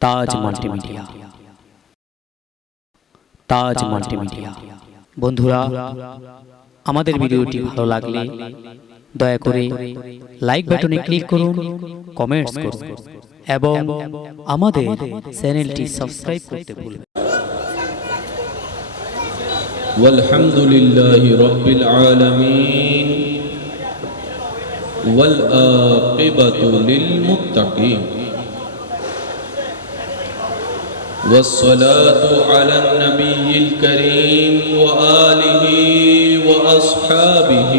তাজ multimedia. তাজ multimedia. বন্ধুরা, আমাদের ভিডিওটি ভালো লাগলে দয়া করে লাইক বাটনে ক্লিক করুন, কমেন্টস করুন এবং আমাদের চ্যানেলটি সাবস্ক্রাইব করতে ভুলবেন না। ওয়ালহামদুলিল্লাহি রাব্বিল আলামিন ওয়াল আকিবাতু লিল মুত্তাকিন والصلاة على النبي الكريم وآله وأصحابه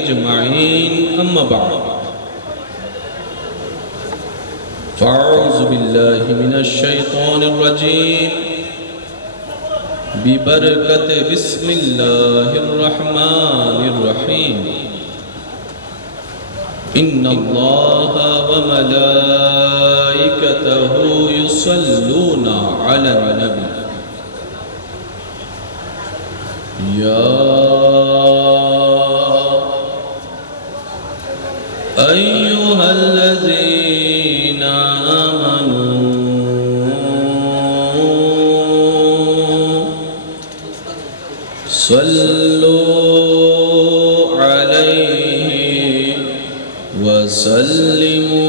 أجمعين أما بعد فأعوذ بالله من الشيطان الرجيم ببركة بسم الله الرحمن الرحيم إن الله وملائكته يصلون على النبي يا أيها الذين آمنوا صلوا عليه وسلموا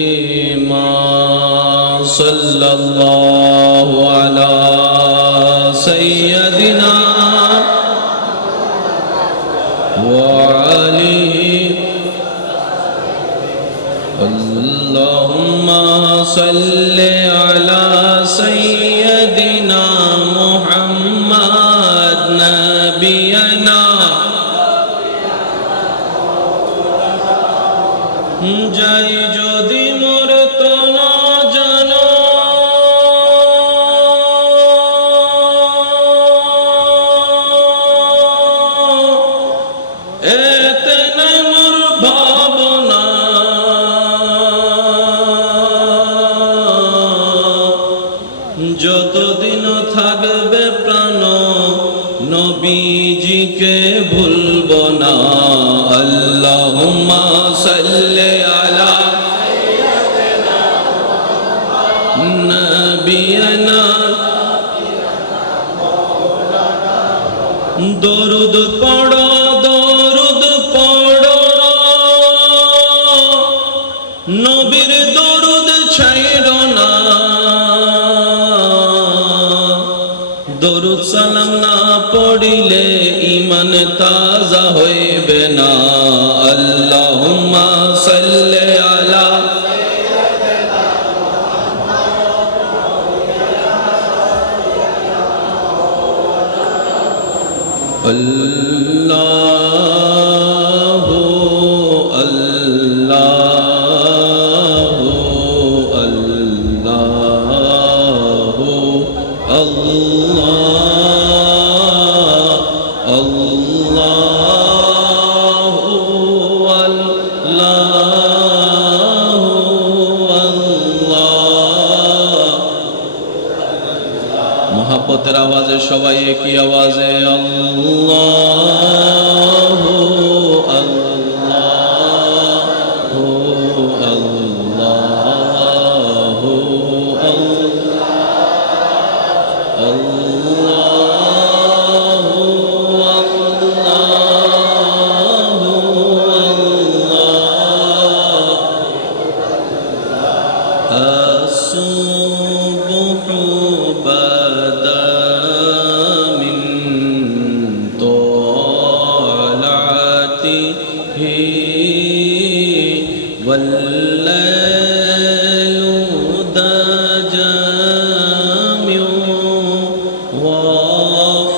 تسليما صلى الله على سيدنا وعليه اللهم صل على سيدنا محمد نبينا যাই যদি মরত না জানো এতে নাই মোর ভাবনা যতদিন থাকবে প্রাণ নবীজিকে ভুলব না। আল্লাহুম্মা সাল্লি আলা নবিয়িনা দরুদ পড়ো দরুদ পড়ো নবীর দরুদ ছাইড়ো না। দরুদ সালাম না পড়িলে ঈমান তাজা হইবে না। আল্লাহুম্মা সাল্লি আলা আল্লাহু আল্লাহু আল্লাহু আল্লাহ আল্লাহু আল্লাহ। মোহাব্বতের আওয়াজে সবাই একই আওয়াজে আল্লাহু আল্লাহু আল্লাহু আল্লাহু الصبح بدا من طلعته والليل دجى من وفراته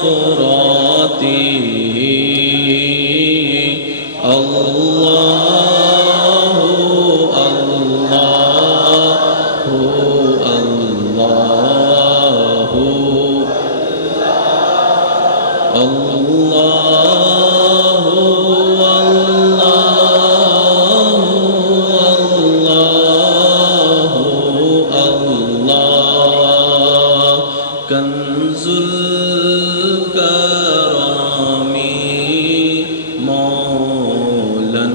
كنز الكرم مولا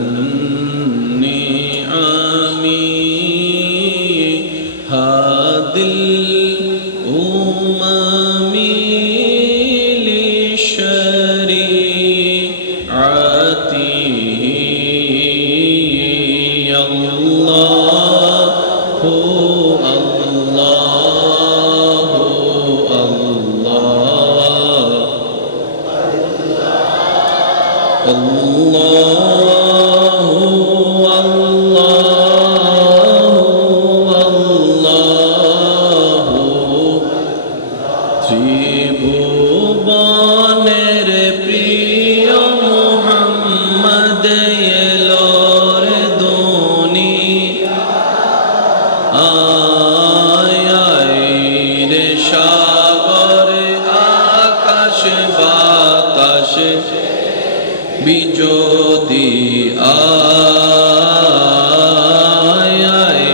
আয় আয়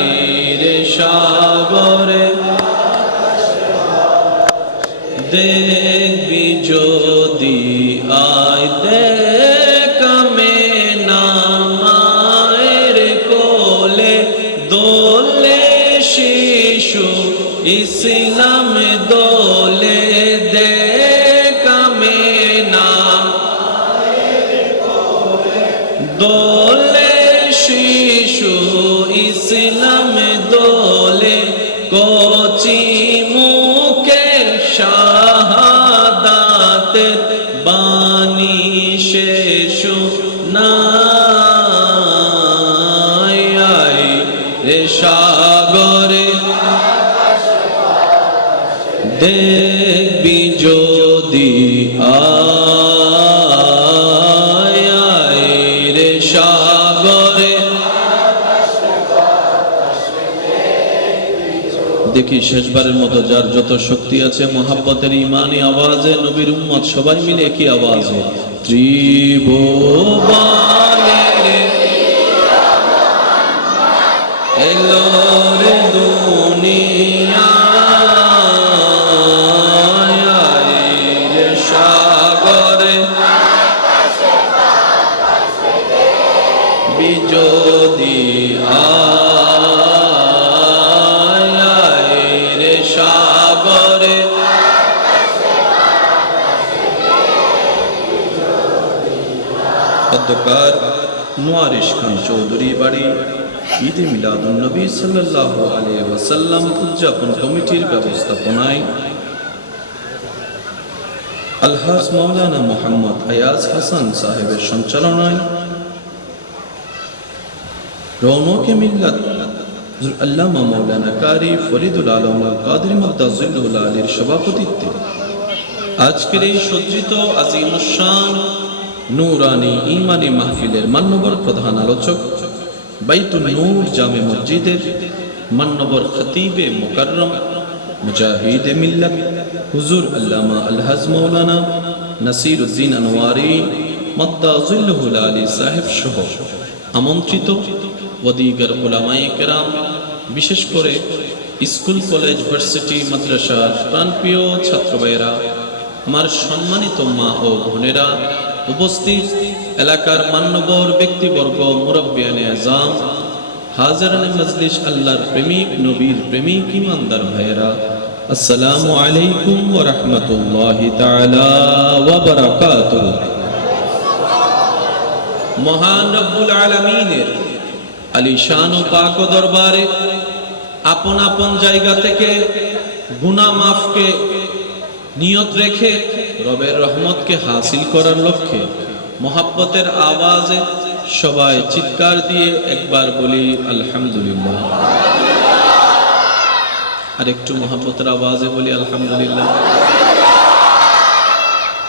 রে সাগরে দেখবি যদি আয় দেখামে না মায়ের কোলে দোলে শিশু ইসলাম দোলে দেখামে না দোলে শিশু ইসলাম দোলে কচি মুখে শাহাদাতের বাণী শেষ নাই আয় রে সাগরে দেখবি যদি আয় আয় রে সাগরে দেখি শেষবারের মতো যার যত শক্তি আছে মোহাব্বতের ইমানি আওয়াজে নবীর উম্মত সবাই মিলে কি আওয়াজে ত্রিভুবনের এলো রে দুনিয়া রে সাগরে বিজোদি রে সাগরে অধ্যকার নোয়ারিশ খান চৌধুরী বাড়ি ঈদে মিলাদুন নবী সাল্লাল্লাহু আলাইহি ওয়াসাল্লাম উদযাপন কমিটির ব্যবস্থাপনায় আলহাজ মাওলানা মোহাম্মদ আয়াজ হাসান সাহেবের সঞ্চালনায় রৌনকে মিল্লাত আল্লামা মাওলানা কারি ফরিদুল আলম আল কাদরি মুদাজ্জিলুল আলীর সভাপতিত্বে আজকের এই সজ্জিত আজিমুশান নূরানি ঈমানি মাহফিলের মান্যবর প্রধান আলোচক বাইতুল নূর জামে মসজিদের মান্যবর খতিবে মুকাররম মুজাহিদে মিল্লাত হুজুর আল্লামা আলহাজ মাওলানা নাসিরউদ্দিন আনোয়ারি মুদাজ্জিলুল আলী সাহেব সহ আমন্ত্রিত ওয়াদিগার উলামায়ে কেরাম, বিশেষ করে স্কুল কলেজ ভার্সিটি মাদ্রাসার প্রাণপ্রিয় ছাত্র ভাইয়েরা, আমার সম্মানিত মা ও বোনেরা, উপস্থিত এলাকার মান্যবর ব্যক্তিবর্গ, মুরব্বিয়ানে আযম, হাজিরানে মজলিস, আল্লাহর প্রেমিক, নবীর প্রেমিক ইমানদার ভাইয়েরা, আসসালামু আলাইকুম ওয়া রাহমাতুল্লাহি তাআলা ওয়া বারাকাতুহু। মহান রব্বুল আলামিনের আলিশান ও পাক দরবারে আপন আপন জায়গা থেকে গুনাহ মাফকে নিয়ত রেখে রবের রহমতকে হাসিল করার লক্ষ্যে মোহাব্বতের আওয়াজে সবাই চিৎকার দিয়ে একবার বলি আলহামদুলিল্লাহ। আর একটু মোহাব্বতের আওয়াজে বলি আলহামদুলিল্লাহ।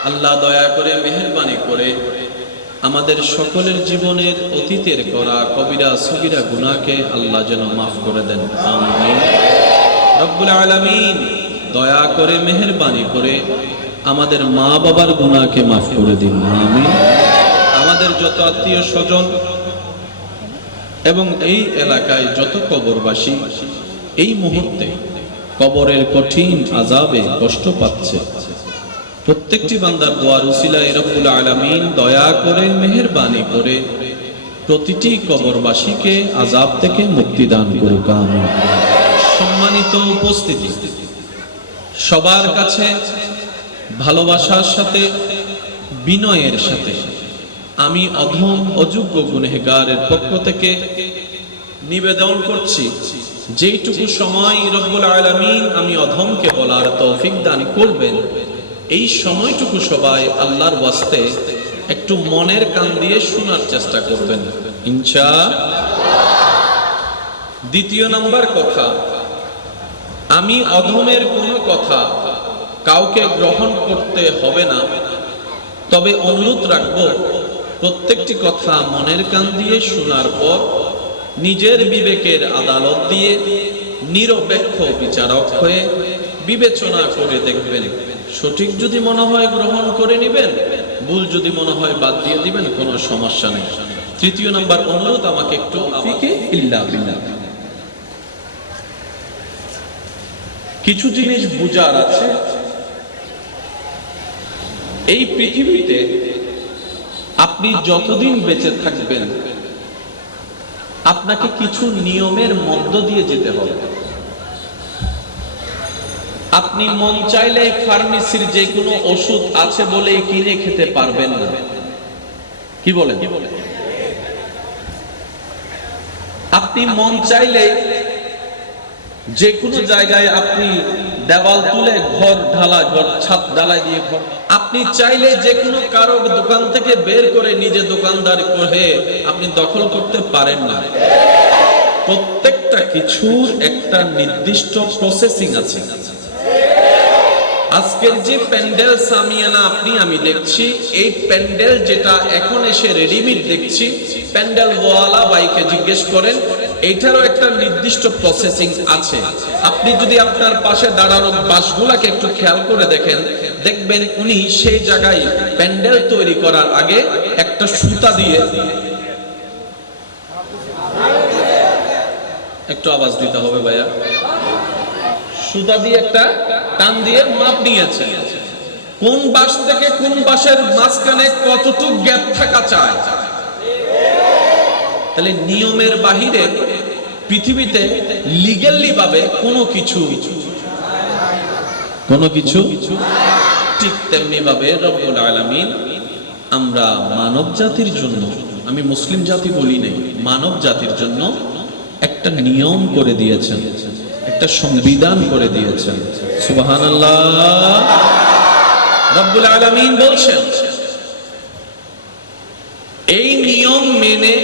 আল্লাহ দয়া করে মেহেরবানি করে আমাদের সকলের জীবনের অতীতের করা কবিরা সগীরা গুনাহকে আল্লাহ যেন মাফ করে দেন, আমিন। রব্বুল আলামিন দয়া করে মেহেরবানি করে আমাদের মা বাবার গুনাহকে মাফ করে দিন, আমিন। আমাদের যত আত্মীয় স্বজন এবং এই এলাকায় যত কবরবাসী এই মুহূর্তে কবরের কঠিন আযাবে কষ্ট পাচ্ছে, প্রত্যেকটি বান্দার দোয়ার উসিলায় রব্বুল আলামিন দয়া করে মেহেরবানি করে প্রতিটি কবরবাসীকে আযাব থেকে মুক্তি দান করুক, আমিন। সম্মানিত উপস্থিতি, সবার কাছে ভালোবাসার সাথে বিনয়ের সাথে আমি অধম অযোগ্য গুনাহগারের পক্ষ থেকে নিবেদন করছি, যেইটুকু সময় রব্বুল আলামিন আমি অধমকে বলার তৌফিক দান করবেন, এই সময়টুকু সবাই আল্লাহর ওয়াস্তে একটু মনের কান দিয়ে শোনার চেষ্টা করবেন ইনশাআল্লাহ। দ্বিতীয় নাম্বার কথা, আমি অধমের কোনো কথা কাউকে গ্রহণ করতে হবে না, তবে অনুরোধ রাখব প্রত্যেকটি কথা মনের কান দিয়ে শোনার পর নিজের বিবেকের আদালত দিয়ে নিরপেক্ষ বিচারক হয়ে বিবেচনা করে দেখবেন। সঠিক যদি মনে হয় গ্রহণ করে নেবেন, ভুল যদি মনে হয় বাদ দিয়ে দিবেন, কোনো সমস্যা নেই। তৃতীয় নাম্বার অনুরোধ, আমাকে একটু ইল্লা বিল্লাহ, কিছু জিনিস বুঝার আছে। এই পৃথিবীতে আপনি যতদিন বেঁচে থাকবেন আপনাকে কিছু নিয়মের মধ্য দিয়ে যেতে হবে। আপনি মন চাইলে ফার্মেসির যে কোনো ওষুধ আছে বলে কিনে খেতে পারবেন না। কি বলেন? আপনি মন চাইলে যে কোনো জায়গায় আপনি দেওয়াল তুলে ঘর ছাদ ঢালাই দিয়ে ঘর, আপনি চাইলে যে কোনো কারো দোকান থেকে বের করে নিজে দোকানদার করে আপনি দখল করতে পারেন না। প্রত্যেকটা কিছুর একটা নির্দিষ্ট প্রসেসিং আছে। আজকের যে প্যান্ডেল সামিয়ানা আমি দেখছি, এই প্যান্ডেল যেটা এখন এসে রেডিমেড দেখছি, প্যান্ডেল ওয়ালা বাইকে জিজ্ঞেস করেন, এইটারও একটা নির্দিষ্ট প্রসেসিং আছে। আপনি যদি আপনার পাশে দাঁড়ানো বাসগুলাকে একটু খেয়াল করে দেখেন, দেখবেন উনি সেই জায়গায় প্যান্ডেল তৈরি করার আগে একটা সুতা দিয়ে, একটু আওয়াজ দিতে হবে ভাইয়া, সুতা দিয়ে একটা টান দিয়ে মাপ নিয়েছে কোন বাস থেকে কোন বাসের মাঝখানে কতটুকু গ্যাপ থাকা চায়। তাহলে নিয়মের বাহিরে পৃথিবীতে লিগ্যালি ভাবে কোনো কিছু ঠিক তেমনি ভাবে রব্বুল আলামিন আমরা মানব জাতির জন্য, আমি মুসলিম জাতি বলি নাই, মানব জাতির জন্য একটা নিয়ম করে দিয়েছেন, একটা সংবিধান করে দিয়েছেন। সুবহানাল্লাহ। রব্বুল আলামিন বলছেন, এই নিয়ম মেনে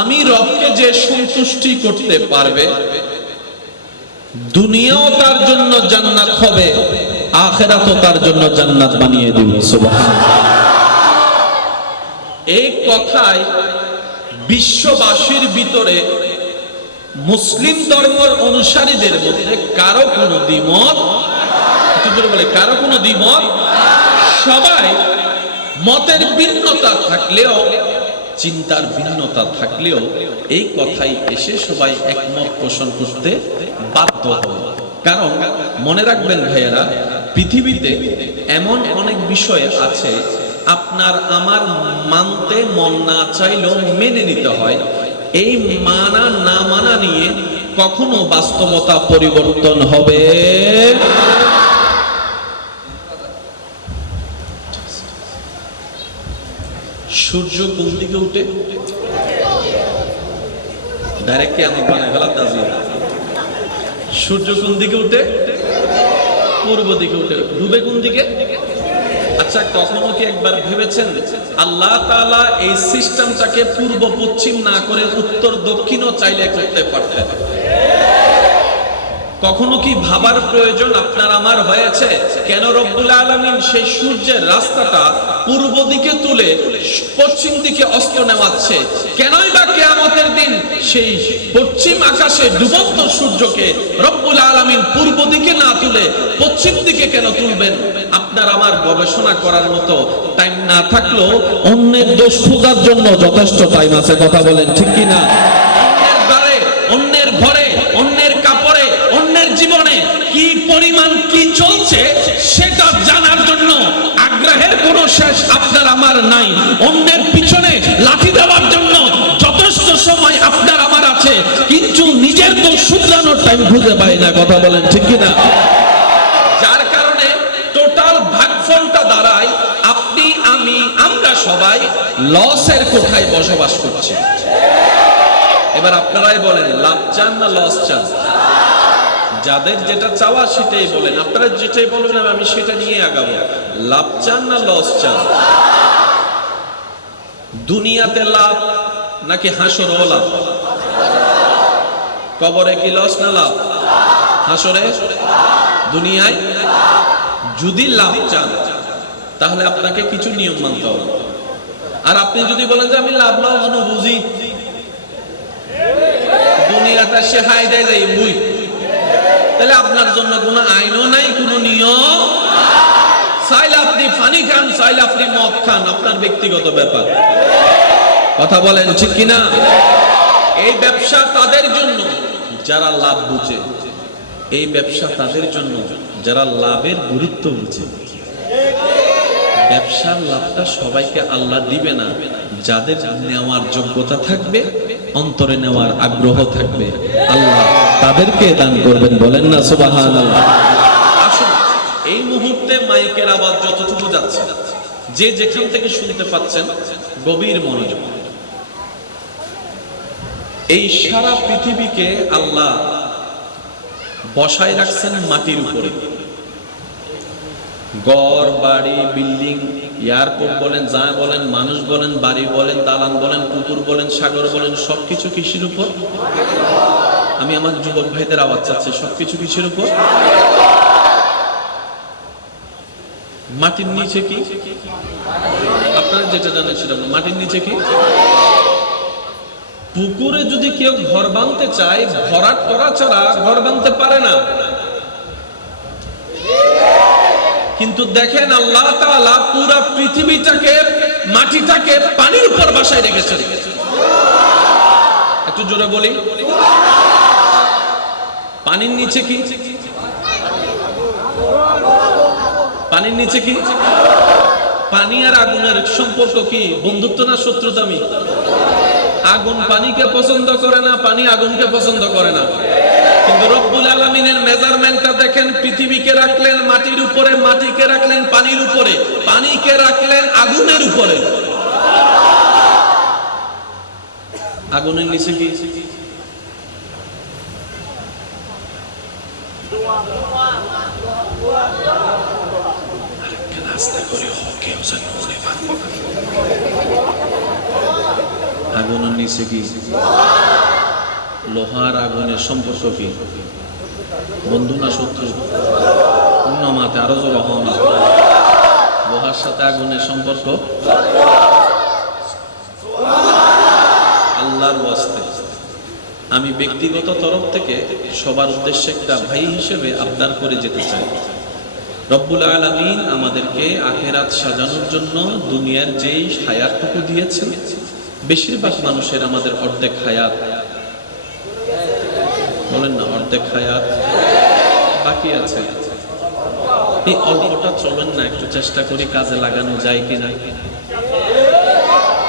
আমি রবকে যে সন্তুষ্টি করতে পারবে, দুনিয়াও তার জন্য জান্নাত হবে, আখিরাতও তার জন্য জান্নাত বানিয়ে দিব। সুবহানাল্লাহ। এই কথাই বিশ্ববাসীর ভিতরে মুসলিম ধর্মের অনুসারীদের মধ্যে কারো কোনো দ্বিমত, কারো কোনো দ্বিমত, সবাই মতের ভিন্নতা থাকলেও, চিন্তার ভিন্নতা থাকলেও এই কথাই এসে সবাই একমত পোষণ করতে বাধ্য হয়। কারণ মনে রাখবেন ভাইয়েরা, পৃথিবীতে এমন অনেক বিষয় আছে আপনার আমার মানতে মন না চাইলেও মেনে নিতে হয়। এই মানা না মানা নিয়ে কখনো বাস্তবতা পরিবর্তন হবে। সূর্য কোন দিকে উঠে? ডাইরেক্ট কি আমি বানাই ফেলার দাবি? সূর্য কোন দিকে উঠে? পূর্ব দিকে উঠে। ডুবে কোন দিকে? আচ্ছা, কখনো কি একবার ভেবেছেন আল্লাহ তাআলা এই সিস্টেমটাকে পূর্ব পশ্চিম না করে উত্তর দক্ষিণও চাইলে করতে পারতেন? কখনো কি ভাবার প্রয়োজন আপনার আমার হয়েছে কেন রব্বুল আলামিন সেই সূর্যের রাস্তাটা পূর্ব দিকে তুলে পশ্চিম দিকে অস্ত নেওয়াচ্ছে? কেনই বা কিয়ামতের দিন সেই পশ্চিম আকাশে ডুবন্ত সূর্যকে রব্বুল আলামিন পূর্ব দিকে না তুলে পশ্চিম দিকে কেন তুলবেন? আপনার আমার গবেষণা করার মতো টাইম না থাকলেও অন্যের দোষ খোঁজার জন্য যথেষ্ট টাইম আছে। কথা বলেন ঠিক কি না? অন্যের ঘরে, অন্যের ঘরে, অন্যের কাপড়ে, অন্যের জীবনে কি পরিমাণ কি চলছে সেটা জানার জন্য আগ্রহের কোনো শেষ আপনার আমার নাই। অন্যের পিছনে লাঠি দেওয়ার জন্য যথেষ্ট সময় আপনার আমার আছে, কিন্তু নিজের দোষ শুধরানোর টাইম খুঁজে পাই না। কথা বলেন ঠিক কি না? যার কারণে টোটাল ভাগফলটা দাঁড়ায় আপনি আমি আমরা সবাই লসের কোঠায় বসবাস করছি। এবার আপনারাই বলেন, লাভ চান না লস চান? যাদের যেটা চাওয়া সেটাই বলেন, আপনারা যেটাই বলবেন আমি সেটা নিয়ে আগাবো। লাভ চান না লস চান? দুনিয়াতে লাভ নাকি হাসরেও লাভ? কবরে কি লস না লাভ? হাসরে, দুনিয়ায়। যদি লাভ চান তাহলে আপনাকে কিছু নিয়ম মানতে হবে। আর আপনি যদি বলেন যে আমি লাভ লাভ মনে বুঝি, দুনিয়াটা সে হাই দেয় যাই বুঝ, তাহলে আপনার জন্য কোনো আইনও নাই, কোনো নিয়ম। চাইলে আপনি পানি খান, চাইলে আপনি মদ খান, আপনার ব্যক্তিগত ব্যাপার। কথা বলেন ঠিক কিনা? এই ব্যবসা তাদের জন্য যারা লাভ বুঝে, এই ব্যবসা তাদের জন্য যারা লাভের গুরুত্ব বুঝে। ব্যবসার লাভটা সবাইকে আল্লাহ দিবে না, যাদের নেওয়ার যোগ্যতা থাকবে, অন্তরে নেওয়ার আগ্রহ থাকবে, আল্লাহ তাদেরকে দান করবেন। বলেন না সুবহানাল্লাহ। আসুন, এই মুহূর্তে মাইকের আওয়াজ যতটুকু যাচ্ছে, যে যেখান থেকে শুনতে পাচ্ছেন, গভীর মনোযোগ। এই সারা পৃথিবীকে আল্লাহ বসায় রাখছেন মাটির উপরে। ঘর বাড়ি, বিল্ডিং, এয়ারপোর্ট বলেন, যা বলেন, মানুষ বলেন, বাড়ি বলেন, দালান বলেন, পুকুর বলেন, সাগর বলেন, সবকিছু কিসের উপর? আমি আমার যুবক ভাইদের আওয়াজ চাচ্ছি, সবকিছু কিসের উপর? মাটির নিচে কি? আপনারা যেটা জানেন সেটা মাটির নিচে কি? পুকুরে যদি কেউ ঘর বাঁধতে চায়, ভরাট করা ছাড়া ঘর বাঁধতে পারে না। কিন্তু দেখেন আল্লাহ তাআলা পুরো পৃথিবীটাকে, মাটিটাকে পানির উপর বসায় রেখেছেন। একটু জোরে বলি, পানির নিচে কি? পানির নিচে কি? পানি আর আগুনের সম্পর্ক কি? বন্ধুত্ব না শত্রুতা? আগুন পানিকে পছন্দ করে না, পানি আগুনকে পছন্দ করে না। কিন্তু রব্বুল আলামিনের মেজারমেন্টটা দেখেন, পৃথিবীকে রাখলেন মাটির উপরে, মাটিকে রাখলেন পানির উপরে, পানিকে রাখলেন আগুনের উপরে। আগুনের নিচে কি? আগুনের নিচে কি? লোহার আগুনের সম্পর্ক কি? বন্ধু না শত্রু? অন্য মাতে আরো জোর হও না। লোহার সাথে আগুনের সম্পর্ক আল্লাহর ওয়াস্তে। আমি ব্যক্তিগত তরফ থেকে সবার উদ্দেশ্যে একটা ভাই হিসেবে আবদার করে যেতে চাই, রব্বুল আলামিন আমাদেরকে আখিরাত সাজানোর জন্য দুনিয়ার যেই হায়াতটুকু দিয়েছেন, বেশিরভাগ মানুষের আমাদের অর্ধেক হায়াত, বলেন না অর্ধেক হায়াত বাকি আছে। এই অল্পটা চলেন না একটু চেষ্টা করি কাজে লাগানো যায় কিনা।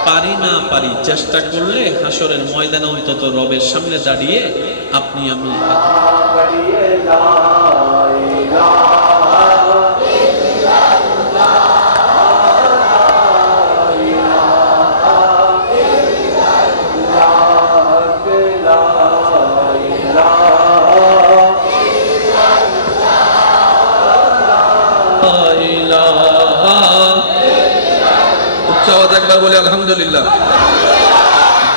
পারি না পারি, চেষ্টা করলে হাসরের ময়দানে অন্তত রবের সামনে দাঁড়িয়ে আপনি আমি একবার বলি আলহামদুলিল্লাহ।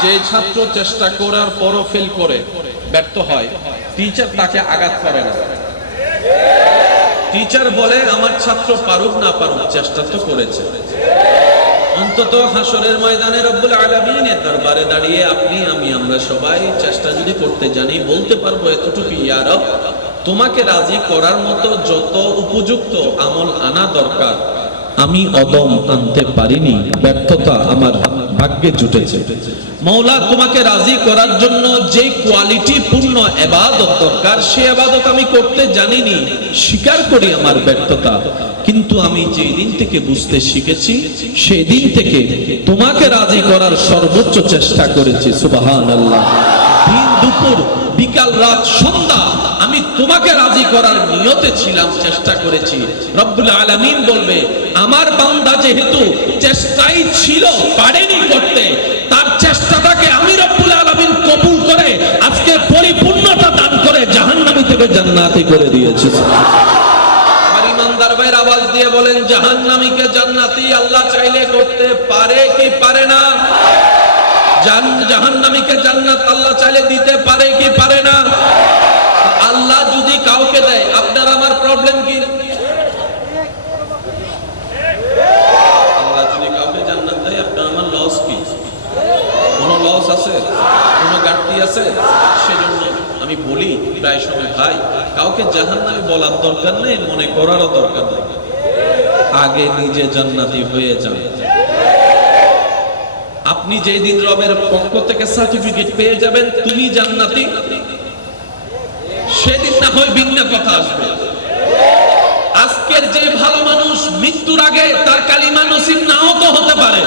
যে ছাত্র চেষ্টা করার পরও ফেল করে, ব্যর্থ হয়, টিচার তাকে আঘাত করে না। টিচার বলে আমার ছাত্র পারুক না পারুক, চেষ্টা তো করেছে। অন্তত হাসরের ময়দানে রব্বুল আলামিনের দরবারে দাঁড়িয়ে আপনি আমি আমরা সবাই চেষ্টা যদি করতে জানি, বলতে পারবো এতটুকু, ইয়া রব তোমাকে রাজি করার মতো যত উপযুক্ত আমল আনা দরকার আমি অদম আনতে পারিনি, ব্যর্থতা আমার ভাগ্যে জুটেছে। মওলা তোমাকে রাজি করার জন্য যে কোয়ালিটি পূর্ণ ইবাদত দরকার, সে ইবাদত আমি করতে জানিনি, স্বীকার করি আমার ব্যর্থতা। কিন্তু আমি যেই দিন থেকে বুঝতে শিখেছি, সেই দিন থেকে তোমাকে রাজি করার সর্বোচ্চ চেষ্টা করেছি। সুবহানাল্লাহ। দিন দুপুর বিকাল রাত সন্ধ্যা আমি তোমাকে রাজি করার নিয়তে ছিলাম, চেষ্টা করেছি। রব্বুল আলামিন বলবে আমার বান্দা যেহেতু চেষ্টাই ছিল, পারেনি করতে, তার চেষ্টাটাকে আমি রব্বুল আলামিন কবুল করে আজকে পরিপূর্ণতা দান করে জাহান্নামী থেকে জান্নাতি করে দিয়েছে। আর ইমানদার ভাইয়ের আওয়াজ দিয়ে বলেন, জাহান্নামীকে জান্নাতি আল্লাহ চাইলে করতে পারে কি পারে না? জাহান্নামীকে জান্নাত আল্লাহ চাইলে দিতে পারে কি পারে না? আল্লাহ যদি কাউকে দেয়, আপনার আমার প্রবলেম কি? আল্লাহ যদি কাউকে জান্নাত দেয়, আপনার আমার লস কি? কোনো লস আছে? কোনো ঘাটতি আছে? সেজন্য আমি বলি প্রায় সময়, ভাই কাউকে জাহান্নামী বলার দরকার নেই, মনে করারও দরকার নেই। আগে নিজে জান্নাতি হয়ে যান। আপনি যেই দিন রবের পক্ষ থেকে সার্টিফিকেট পেয়ে যাবেন তুমি জান্নাতি, সেদিন না হয় ভিন্ন কথা আসবে। আজকের যে ভালো মানুষ মৃত্যুর আগে তার কালিমা নসিব নাও তো হতে পারে।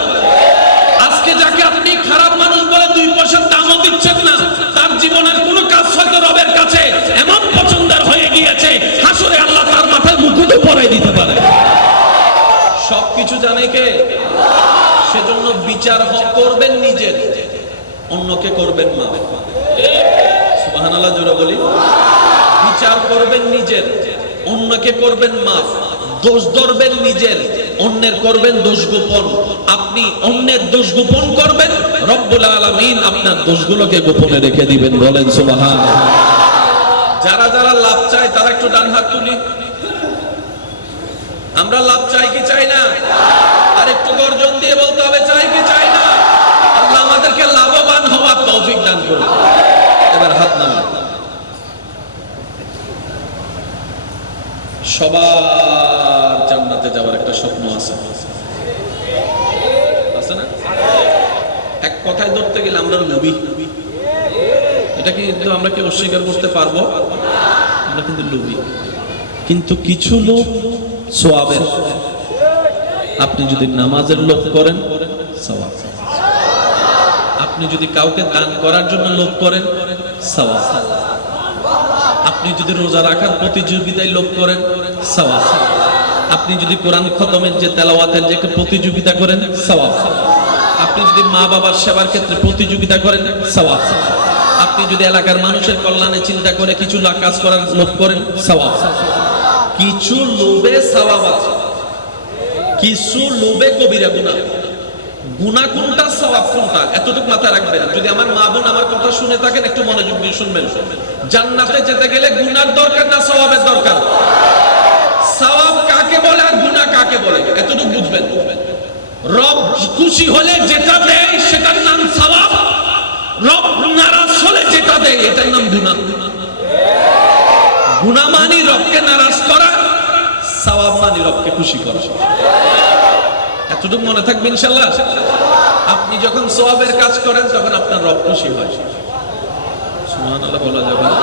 আজকে যাকে আপনি খারাপ মানুষ বলে 2 পয়সার দামও দিচ্ছেন না, তার জীবনের কোনো কাজ হয়তো রবের কাছে এমন পছন্দের হয়ে গিয়েছে, হাসরে আল্লাহ তার মাথায় মুকুট পরাই দিতে পারে। সবকিছু জানে কে? সেজন্য বিচার করবেন নিজের, অন্যকে করবেন না। সুবহানাল্লাহ জোরে বলি। বিচার করবেন নিজের, অন্যকে করবেন মাফ। দোষ ধরবেন নিজের, অন্যের করবেন দোষ গোপন। আপনি অন্যের দোষ গোপন করবেন, রব্বুল আলামিন আপনার দোষগুলোকে গোপনে রেখে দিবেন। বলেন সুবহানাল্লাহ। যারা যারা লাভ চায় তারা একটু ডান হাত তুলি। আমরা লাভ চাই কি চাই না? আর একটু গর্জন দিয়ে বলতে হবে চাই কি চাই না? আল্লাহ আমাদেরকে লাভবান হওয়ার তৌফিক দান করুন। এবার হাত নামান। সবার জান্নাতে যাওয়ার একটা স্বপ্ন আছে, আছে না? এক কথায় ধরতে গেলে আমরা নবী, এটা কিন্তু আমরা কি অস্বীকার করতে পারবো? আমরা কিন্তু নবী। কিন্তু কিছু লোক সওয়াবের, আপনি যদি নামাজের লোভ করেন সওয়াব, আপনি যদি কাউকে দান করার জন্য লোভ করেন সওয়াব, আপনি যদি রোজা রাখার প্রতিযোগিতায় লোভ করেন সওয়াব, আপনি যদি কোরআন খতমের যে তেলাওয়াতের যে প্রতিযোগিতা করেন সওয়াব, আপনি যদি মা বাবার সেবার ক্ষেত্রে প্রতিযোগিতা করেন সওয়াব, আপনি যদি এলাকার মানুষের কল্যাণে চিন্তা করে কিছু কাজ করার লোভ করেন সওয়াব। কিছু লোভে সওয়াব আছে, কিছু লোভে কবিরা গুনাহ। গুনাহ কোনটা, সওয়াব কোনটা, এতটুকু মাথায় রাখবেন। যদি আমার মা বোন আমার কথা শুনে থাকেন একটু মনোযোগ দিয়ে শুনবেন। জান্নাতে যেতে গেলে গুনার দরকার না সওয়াবের দরকার? সওয়াব কাকে বলে আর গুনাহ কাকে বলে এতটুকু বুঝবেন। রব খুশি হলে যেটা দেয় সেটার নাম সওয়াব, রব নারাজ হলে যেটা দেয় এটার নাম গুনাহ। গুনাহ মানে রবকে নারাজ করা, সওয়াব মানে রবকে খুশি করা। এতটুকু মনে থাকবে ইনশাআল্লাহ। আপনি যখন সওয়াবের কাজ করেন তখন আপনার রব খুশি হয়, সুবহানাল্লাহ বলা যাবে না।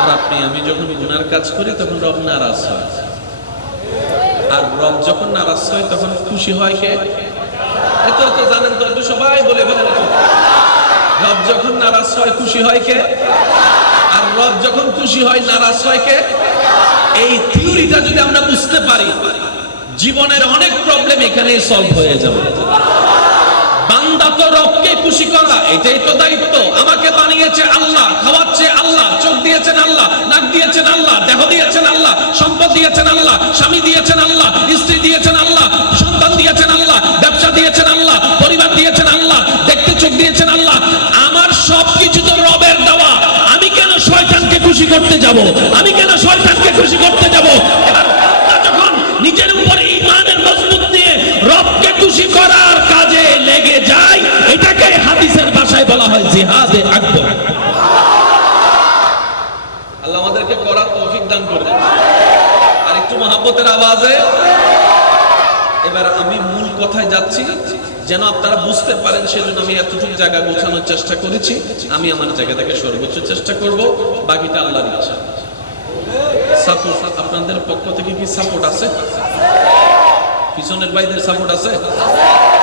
আর আপনি আমি যখন গুনার কাজ করি তখন রব নারাজ হয়। আর রব যখন নারাজ হয় তখন খুশি হয় কে? এত তো জানেন তো, একটু সবাই বলে বলেন। রব যখন নারাজ হয় খুশি হয় কে? আর রব যখন খুশি হয় নারাজ হয় কে? এই থিওরিটা যদি আমরা বুঝতে পারি, জীবনের অনেক প্রবলেম এখানেই সলভ হয়ে যাবে। বান্দা তো রবকে খুশি করা, এটাই তো দায়িত্ব। আমাকে বানিয়েছে আল্লাহ, খাওয়াচ্ছে আল্লাহ, চোখ দিয়েছেন আল্লাহ, নাক দিয়েছেন আল্লাহ, দেহ দিয়েছেন আল্লাহ, সম্পদ দিয়েছেন আল্লাহ, স্বামী দিয়েছেন আল্লাহ, স্ত্রী দিয়েছেন আল্লাহ, সন্তান দিয়েছেন আল্লাহ, ব্যবসা দিয়েছেন আল্লাহ, পরিবার দিয়েছেন আল্লাহ, দেখতে চোখ দিয়েছেন আল্লাহ। আমার সবকিছু তো রবের দেওয়া। আমি কেন শয়তানকে খুশি করতে যাব? আমি কেন শয়তানকে খুশি করতে যাব? এবার যখন নিজের উপরে ঈমানের মজবুত নিয়ে রবকে খুশি করার কাজে লেগে যায়, এটাকে হাদিসের ভাষায় বলা হয় জিহাদে আকবর। আল্লাহ আমাদেরকে করার তৌফিক দান করুন। আর একটু মহব্বতের আওয়াজে এবার আমি মূল কথায় যাচ্ছি, যেন আপনারা বুঝতে পারেন। সেজন্য আমি এতটুকু জায়গা গোছানোর চেষ্টা করেছি। আমি আমার জায়গা থেকে সর্বোচ্চ চেষ্টা করব, বাকিটা আল্লাহর ইচ্ছা। সাপোর্ট আপনাদের পক্ষ থেকে কি সাপোর্ট আছে? পিছনের ভাইদের সাপোর্ট আছে?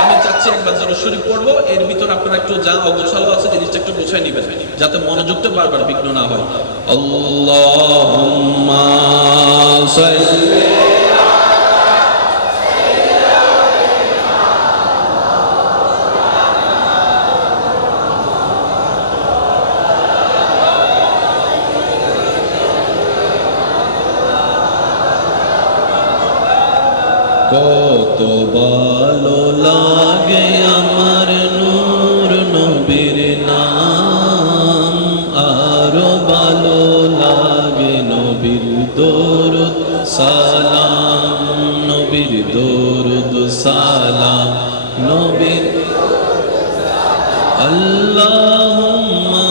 আমি চাচ্ছি একবার যেন শরীফ পড়বো, এর ভিতর আপনারা একটু যা অগোছালো আছে জিনিসটা একটু গোছায় নিবেন, যাতে মনোযোগটা বারবার বিঘ্ন না হয়। আল্লাহুম্মা সাল্লি কত ভালো লাগে আমার নূর নবীর নাম, আরো ভালো লাগে নবীর দরুদ সালাম, নবীর দরুদ সালাম, নবীর আল্লাহুম্মা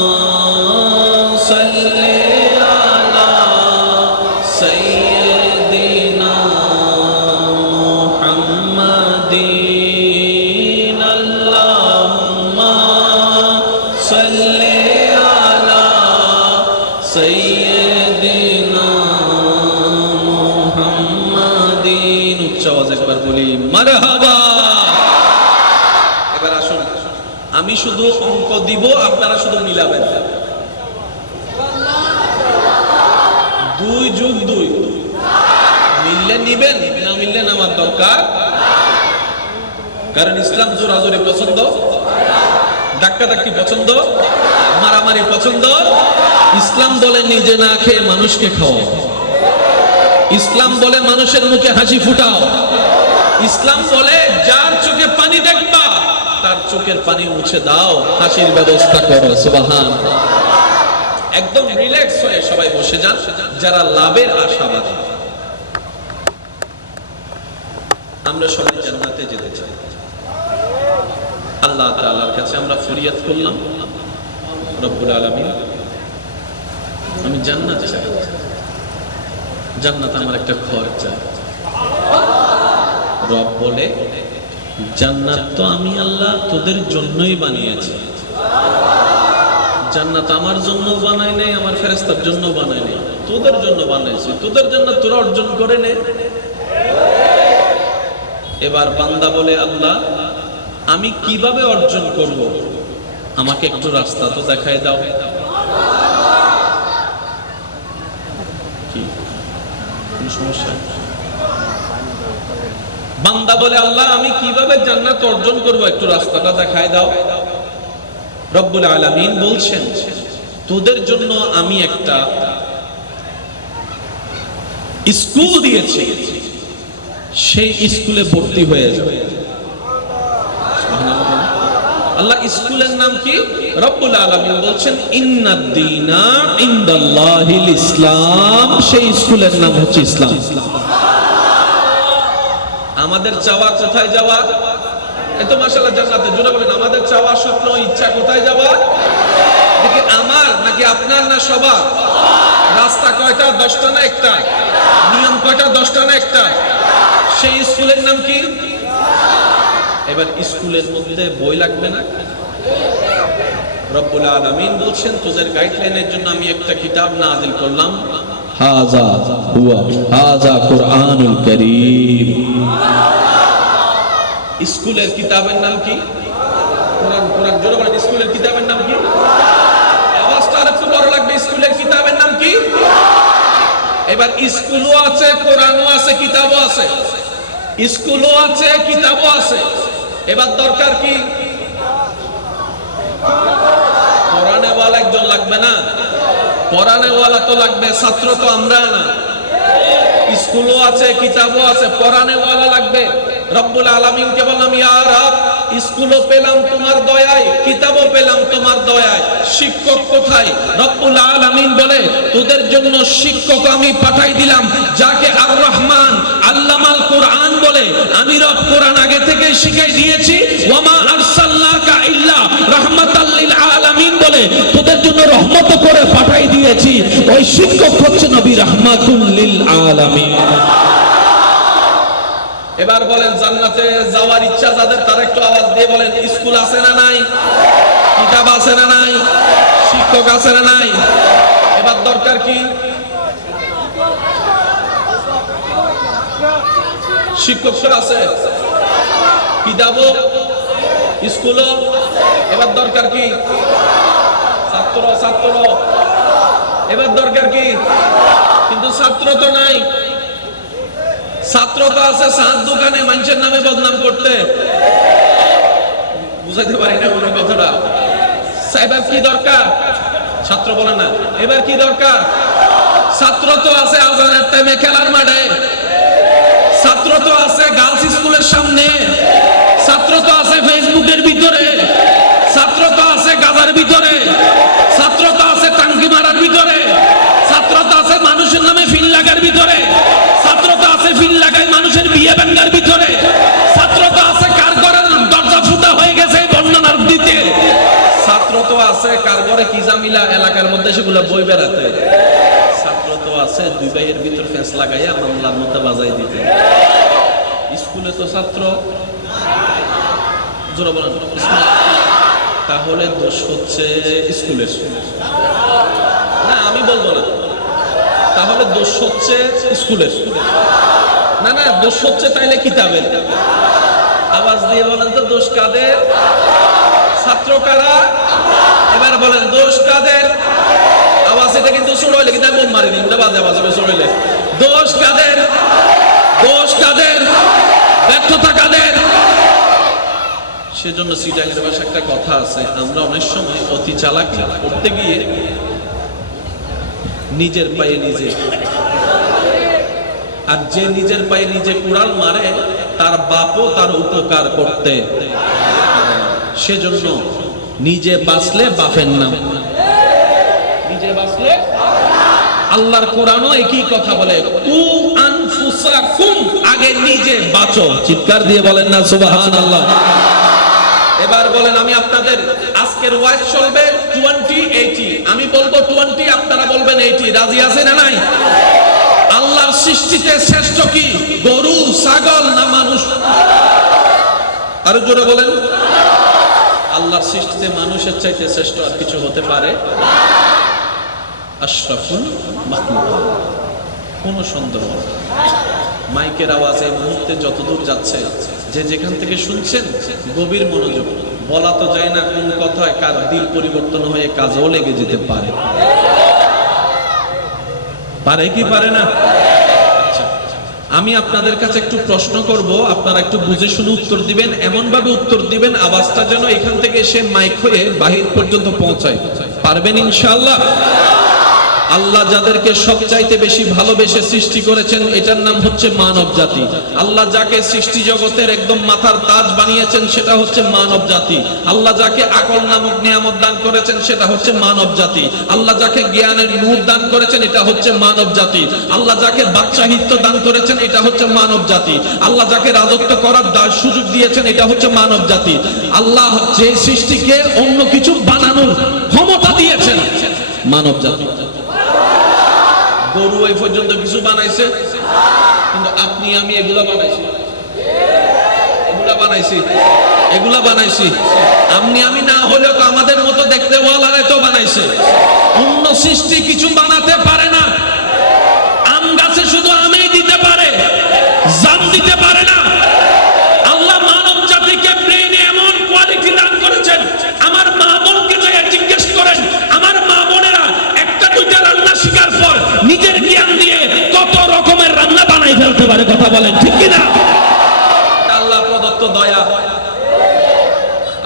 সাল্লি আলা সাইয়্যিদিনা আমি শুধু অঙ্ক দিব, আপনারা শুধু মিলাবেন। 2 যোগ 2 মিললে নিবেন, না মিললে নামার দরকার। কারণ ইসলাম জোরাজোরি পছন্দ, ডাক্কাডাক্কি পছন্দ, মারামারি পছন্দ। ইসলাম বলে নিজে না খেয়ে মানুষকে খাওয়াও। ইসলাম বলে মানুষের মুখে হাসি ফুটাও। ইসলাম বলে যার চোখে পানি দেখবা তার চোখের পানি মুছে দাও, হাসির ব্যবস্থা করো। সুবহানাল্লাহ। একদম রিল্যাক্স হয়ে সবাই বসে যান যারা লাভের আশাবাদী। আমরা সবাই জান্নাতে যেতে চাই। আল্লাহ তাআলার কাছে আমরা ফরিয়াদ করলাম, রব্বুল আলামিন আমি জান্নাত চাই, জান্নাত আমার একটা ঘর চাই। রব বলে জান্নাত তো আমি আল্লাহ তোদের জন্যই বানিয়েছি। জান্নাত আমার জন্য বানাই নাই, আমার ফেরেশতার জন্য বানাই নাই, তোদের জন্য বানাইছি। তোদের জান্নাত তোরা অর্জন করে নে। এবার বান্দা বলে আল্লাহ আমি কিভাবে অর্জন করব, আমাকে একটু রাস্তা তো দেখায় দাও। কি কোনো সমস্যা? বান্দা বলে আল্লাহ আমি কিভাবে জান্নাত অর্জন করব, একটু রাস্তাটা দেখায় দাও। রব্বুল আলামিন বলছেন তোদের জন্য আমি একটা স্কুল দিয়েছি, সেই স্কুলে ভর্তি হয়ে যাবে। আল্লাহ স্কুলের নাম কি? রব্বুল আলামিন বলছেন ইন্নাদ-দীনা ইনদাল্লাহিল ইসলাম। সেই স্কুলের নাম হচ্ছে ইসলাম। আমাদের চাওয়া কোথায় যাওয়া? এত মাশাআল্লাহ জান্নাতে। জোরে বলেন আমাদের চাওয়া, স্বপ্ন, ইচ্ছা কোথায় যাওয়া? দেখি আমার নাকি আপনার না সবার? রাস্তা কয়টা? 10টা না একটা? নিয়ম কয়টা? 10টা না একটা? সেই স্কুলের নাম কি? এবার স্কুলের মধ্যে বই লাগবে না? রব্বুল আলামিন বলছেন তোদের গাইডলাইনের জন্য আমি একটা কিতাব নাযিল করলাম, হাযা হুয়া হাযা কুরআনুল কারীম। স্কুলের কিতাবের নাম কি? কোরআন। কোরআন। জোরে বলেন স্কুলের কিতাবের নাম কি? আওয়াজটা আরেকটু বড় লাগবে। স্কুলের কিতাবের নাম কি? এবার স্কুলও আছে, কোরআনও আছে, কিতাবও আছে। স্কুলও আছে, কিতাবও আছে। এবার দরকার কি? কোরআনে ওয়ালা একজন লাগবে না? কোরআনে ওয়ালা তো লাগবে, ছাত্র তো আমরা না। স্কুলও আছে, কিতাবও আছে, কোরআনে ওয়ালা লাগবে। রব্বুল আলামিনকে বললাম ইয়া রব স্কুলও পেলাম তোমার দয়ায়, কিতাবও পেলাম তোমার দয়ায়, শিক্ষক কোথায়? রব্বুল আলামিন বলে তোদের জন্য শিক্ষক আমি পাঠাই দিলাম, যাকে আর রহমান আল্লামাল কোরআন বলে। আমি রব কোরআন আগে থেকে শিখাই দিয়েছি। ওয়ামা আরসালনাকা ইল্লা রাহমাতাল লিল আলামিন বলে তোদের জন্য রহমত করে পাঠাই দিয়েছি। ওই শিক্ষক হচ্ছে নবী রাহমাতুল লিল আলামিন। এবার বলেন জান্নাতে যাওয়ার ইচ্ছা যাদের তারা একটু আওয়াজ দিয়ে বলেন স্কুল আছে না নাই? কিতাব আছে না নাই? শিক্ষক আছে না নাই? এবার দরকার কি? শিক্ষক তো আছে, কিতাবও, স্কুলও। এবার দরকার কি? ছাত্র। ছাত্র। এবার দরকার কি? কিন্তু ছাত্র তো নাই। ছাত্র তো আছে সাত দোকানে মানুষের নামে বদনাম করতে। বুঝাইতে পারি না কোনো কথাটা। এবার কি দরকার? ছাত্র বলে না। এবার কি দরকার? ছাত্র তো আছে আজানের টাইমে খেলার মাঠে, ছাত্র তো আছে গার্লস স্কুলের সামনে, ছাত্র তো আছে ফেসবুকের ভিতরে, ছাত্র তো আছে গাজার ভিতরে, ছাত্র তো আছে টাঙ্কি মারার ভিতরে, ছাত্র তো আছে মানুষের নামে ফিল লাগার ভিতরে, ছাত্র তো আছে ফিল লাগায় মানুষের বিয়ে ভাঙার ভিতরে, ছাত্র তো আছে কার ঘরের দরজা ফুটা হয়ে গেছে বর্ণনার দিতে, ছাত্র তো আছে কার ঘরে কি জামিলা এলাকার মধ্যে সেগুলো বই বেড়াতে, ছাত্র তো আছে দুই ভাইয়ের ভিতর ফেঁস লাগাইয়া মামলার মধ্যে বাজাই দিতে। স্কুলে তো ছাত্র জোরে বলেন। তাহলে দোষ হচ্ছে স্কুলের না? আমি বলবো না। তাহলে দোষ হচ্ছে স্কুলের না? না, দোষ হচ্ছে তাইলে কিতাবের। আওয়াজ দিয়ে বলেন তো দোষ কাদের? ছাত্র এবার বলেন দোষ কাদের? আওয়াজ এটা কিন্তু শুনলে কিন্তু বোম মারি দিন, বাজে বাজে শুনলে। দোষ কাদের? দোষ কাদের? ব্যর্থতা কাদের? সেজন্য সিটাঙের ভাষায় একটা কথা আছে, আমরা অনেক সময় অতি চালাকি করতে গিয়ে নিজের পায়ে নিজে, আর যে নিজের পায়ে নিজে কুড়াল মারে তার বাপও তার উপকার করতে। সেজন্য নিজে বাঁচলে বাপের নাম, নিজে বাঁচলে। আল্লাহর কোরআনও একই কথা বলে, কু আনফুসাকুম, আগে নিজে বাঁচো। চিৎকার দিয়ে বলেন না সুবহানাল্লাহ। এবার বলেন, আমি আপনাদের আজকের ওয়াজ চলবে 20-80, আমি বলবো 20, আপনারা বলবেন 80। রাজি আছেন না নাই? আল্লাহর সৃষ্টিতে শ্রেষ্ঠ কি, গরু, ছাগল না মানুষ? আরো জোরে বলেন। আল্লাহর সৃষ্টিতে মানুষের চাইতে শ্রেষ্ঠ আর কিছু হতে পারে? আশরাফুল মাখলুকাত, কোনো সন্দেহ নেই। মাইকের আওয়াজ এই মুহূর্তে যতদূর যাচ্ছে, যে যেখান থেকে শুনছেন গভীর মনোযোগ। বলা তো যায় না কোন কথায় কার দিল পরিবর্তন হয়ে কাজও লেগে যেতে পারে। পারে কি পারে না? আচ্ছা, আমি আপনাদের কাছে একটু প্রশ্ন করব, আপনারা একটু বুঝে শুনে উত্তর দিবেন। এমন ভাবে উত্তর দিবেন আওয়াজটা যেন এখান থেকে এসে মাইক হয়ে বাহির পর্যন্ত পৌঁছায়। পারবেন ইনশাআল্লাহ? আল্লাহ যাদেরকে সবচাইতে বেশি ভালোবেসে সৃষ্টি করেছেন, এটার নাম হচ্ছে মানব জাতি। আল্লাহ যাকে সৃষ্টি জগতের একদম মাথার তাজ বানিয়েছেন, সেটা হচ্ছে মানব জাতি। আল্লাহ যাকে আকল নামক নিয়ামত দান করেছেন, সেটা হচ্ছে মানব জাতি। আল্লাহ যাকে জ্ঞানের নূর দান করেছেন, এটা হচ্ছে মানব জাতি। আল্লাহ যাকে বাদশাহিত্ব দান করেছেন, এটা হচ্ছে মানব জাতি। আল্লাহ যাকে রাজত্ব করার সুযোগ দিয়েছেন, এটা হচ্ছে মানব জাতি। আল্লাহ যে সৃষ্টিকে অন্য কিছু বানানোর ক্ষমতা দিয়েছেন, মানব জাতি। গরু এই পর্যন্ত কিছু বানাইছে, কিন্তু আপনি আমি এগুলা বানাইছি, এগুলা বানাইছি, এগুলা বানাইছি। আপনি আমি না হলেও তো আমাদের মতো দেখতে ওয়ালারে তো বানাইছে। অন্য সৃষ্টি কিছু বানাতে পারে না। আম গাছে শুধু আমই দিতে পারে, জাম দিতে পারে না। আল্লাহ মানব জাতিকে ব্রেইনে এমন কোয়ালিটি দান করেছেন, আমার মা বোনকে যাই জিজ্ঞেস করেন, আমার মা বোনেরা একটা দুইটা রান্না শিকার পর নিজের জ্ঞান দিয়ে কত রকমের রান্না বানাই ফেলতে পারে। কথা বলেন ঠিক কি না? আল্লাহ প্রদত্ত দয়া।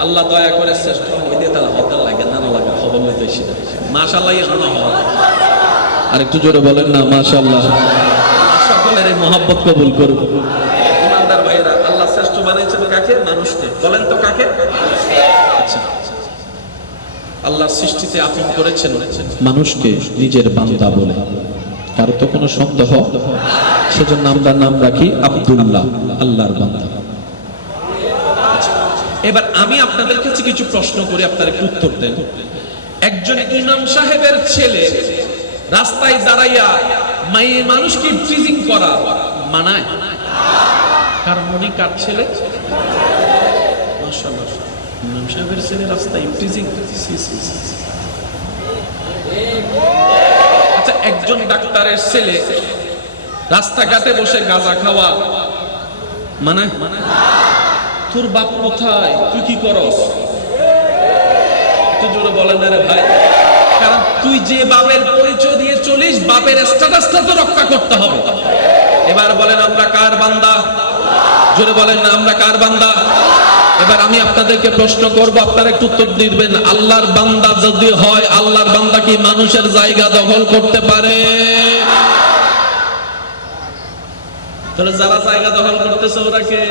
আল্লাহ দয়া করে শ্রেষ্ঠ হইতে তাহলে হতাল লাগে না লাগে, খবর লইতে এসে মাশাআল্লাহ। না হয় আর একটু জোরে বলেন না মাশাআল্লাহ। সকলের এই মহব্বত কবুল করুন। ইমানদার ভাইরা, আল্লাহ শ্রেষ্ঠ বানাইছেন কাকে? মানুষকে। বলেন তো কাকে? আচ্ছা, আল্লাহ সৃষ্টিতে আপন করেছেন মানুষকে নিজের বান্দা বলে, কারো তো কোনো সন্দেহ? সেজন্য আমরা নাম রাখি আব্দুল্লাহ, আল্লাহর বান্দা। এবার আমি আপনাদের কাছে কিছু প্রশ্ন করি, আপনারা একটু উত্তর দেন। একজন ইমাম সাহেবের ছেলে রাস্তায় দাঁড়াইয়া মানুষকে ফ্রিজিং করা মানায়? কার মনে কার ছেলে? মাশাআল্লাহ, ইমাম সাহেবের ছেলে রাস্তায় ফ্রিজিং। আচ্ছা, একজন ডাক্তারের ছেলে রাস্তাঘাটে বসে গাঁজা খাওয়া মানায়? তোর বাপ কোথায়, তুই কি করস? একটু জোরে বলেন না রে ভাই। কারণ তুই যে বাপের পরিচয় দিয়ে চলিস, বাপের স্ট্যাটাসটা তো রক্ষা করতে হবে। এবার বলেন আমরা কার বান্দা? জোরে বলেন না আমরা কার বান্দা? এবার আমি আপনাদেরকে প্রশ্ন করব, আপনারা একটু উত্তর দিবেন। আল্লাহর বান্দা যদি হয়, আল্লাহর বান্দা কি মানুষের জায়গা দখল করতে পারে? তাহলে যারা জায়গা দখল করতেছে ওরা কে?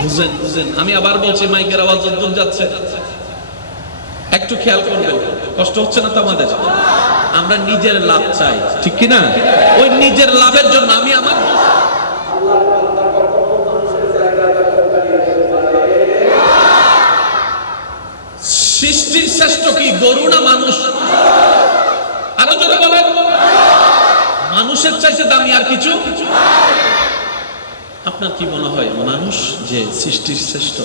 বুঝেন বুঝেন। আমি আবার বলছি, মাইকের আওয়াজ দূর যাচ্ছে, একটু খেয়াল করবেন। কষ্ট হচ্ছে না তো আমাদের? আমরা নিজের লাভ চাই, ঠিক কি না? ওই নিজের লাভের জন্য আমি আমার সৃষ্টির শ্রেষ্ঠ কি, গরু না মানুষ? আরো জোরে বলেন। মানুষের চাইতে দামি আর কিছু? আপনার কি মনে হয় মানুষ যে সৃষ্টির শ্রেষ্ঠ,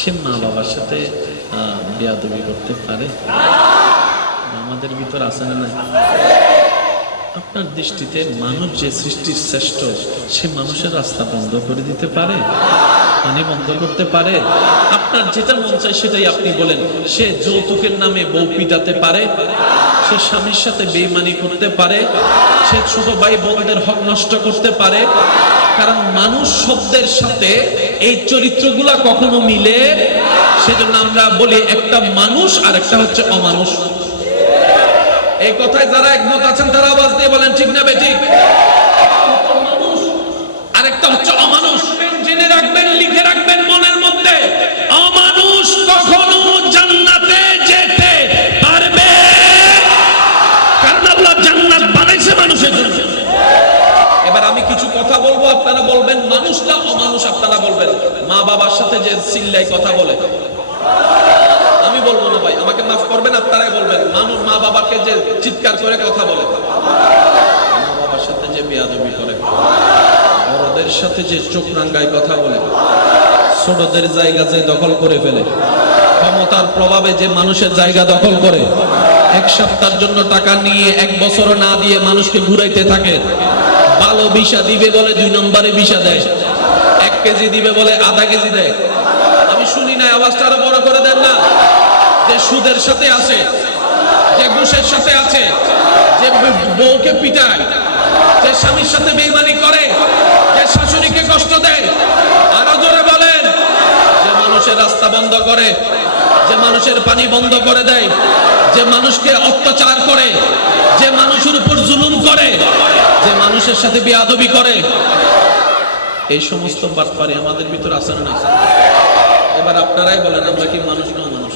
সে মা বাবার সাথে বেয়াদবি করতে পারে? আমাদের ভিতর আছে না? আপনার দৃষ্টিতে মানুষ যে সৃষ্টির শ্রেষ্ঠ, সে মানুষের রাস্তা বন্ধ করে দিতে পারে? মানে পানি বন্ধ করতে পারে? আপনার যেটা মন চায় সেটাই আপনি বলেন। সে যৌতুকের নামে বউ পিটাতে পারে? সে স্বামীর সাথে বেঈমানি করতে পারে? সে ছোট ভাই বোনদের হক নষ্ট করতে পারে? কারণ মানুষ শব্দের সাথে এই চরিত্রগুলা কখনো মিলে, সেজন্য আমরা বলি একটা মানুষ আর একটা হচ্ছে অমানুষ। এই কথায় যারা একমত আছেন তারা আওয়াজ দিয়ে বলেন ঠিক না বেঠিক? আরেকটা হচ্ছে অমানুষ। জেনে রাখবেন, লিখে রাখবেন মনের মধ্যে, অমানুষ কখনো জান্নাতে যেতে পারবে, কারণ আল্লাহ জান্নাত বানাইছে মানুষের জন্য। এবার আমি কিছু কথা বলবো, আপনারা বলবেন মানুষ না অমানুষ। আপনারা বলবেন মা বাবার সাথে যে চিল্লাই কথা বলে, আমি বলবো না ভাই, আমাকে মাফ করবেন, আপনারাই বলবেন মানুষ। মা বাবাকে যে চিৎকার করে কথা বলে, মা বাবার সাথে যে বেয়াদবি করে, বড়দের সাথে যে চোখ রাঙ্গায় কথা বলে, ছোটদের জায়গা যে দখল করে ফেলে, ক্ষমতার প্রভাবে যে মানুষের জায়গা দখল করে, এক সপ্তাহের জন্য টাকা নিয়ে 1 বছর না দিয়ে মানুষকে ঘুরাইতে থাকে, ভালো ভিসা দিবে বলে 2 নম্বরে ভিসা দেয়, 1 কেজি দিবে বলে আধা কেজি দেয়। আমি শুনি না, আওয়াজটা আরো বড় করে দেন না। যে সুদের সাথে আছে, যে ঘুষের সাথে আছে, যে বউকে পিটায়, যে স্বামীর সাথে বেঈমানি করে, যে শাশুড়িকে কষ্ট দেয়, আরো জোরে বলেন, যে মানুষের রাস্তা বন্ধ করে, যে মানুষের পানি বন্ধ করে দেয়, যে মানুষকে অত্যাচার করে, যে মানুষের উপর জুলুম করে, যে মানুষের সাথে বেয়াদবি করে, এই সমস্ত বাটপারি আমাদের ভিতর আছে না? এবার আপনারাই বলেন আমরা কি মানুষ না মানুষ?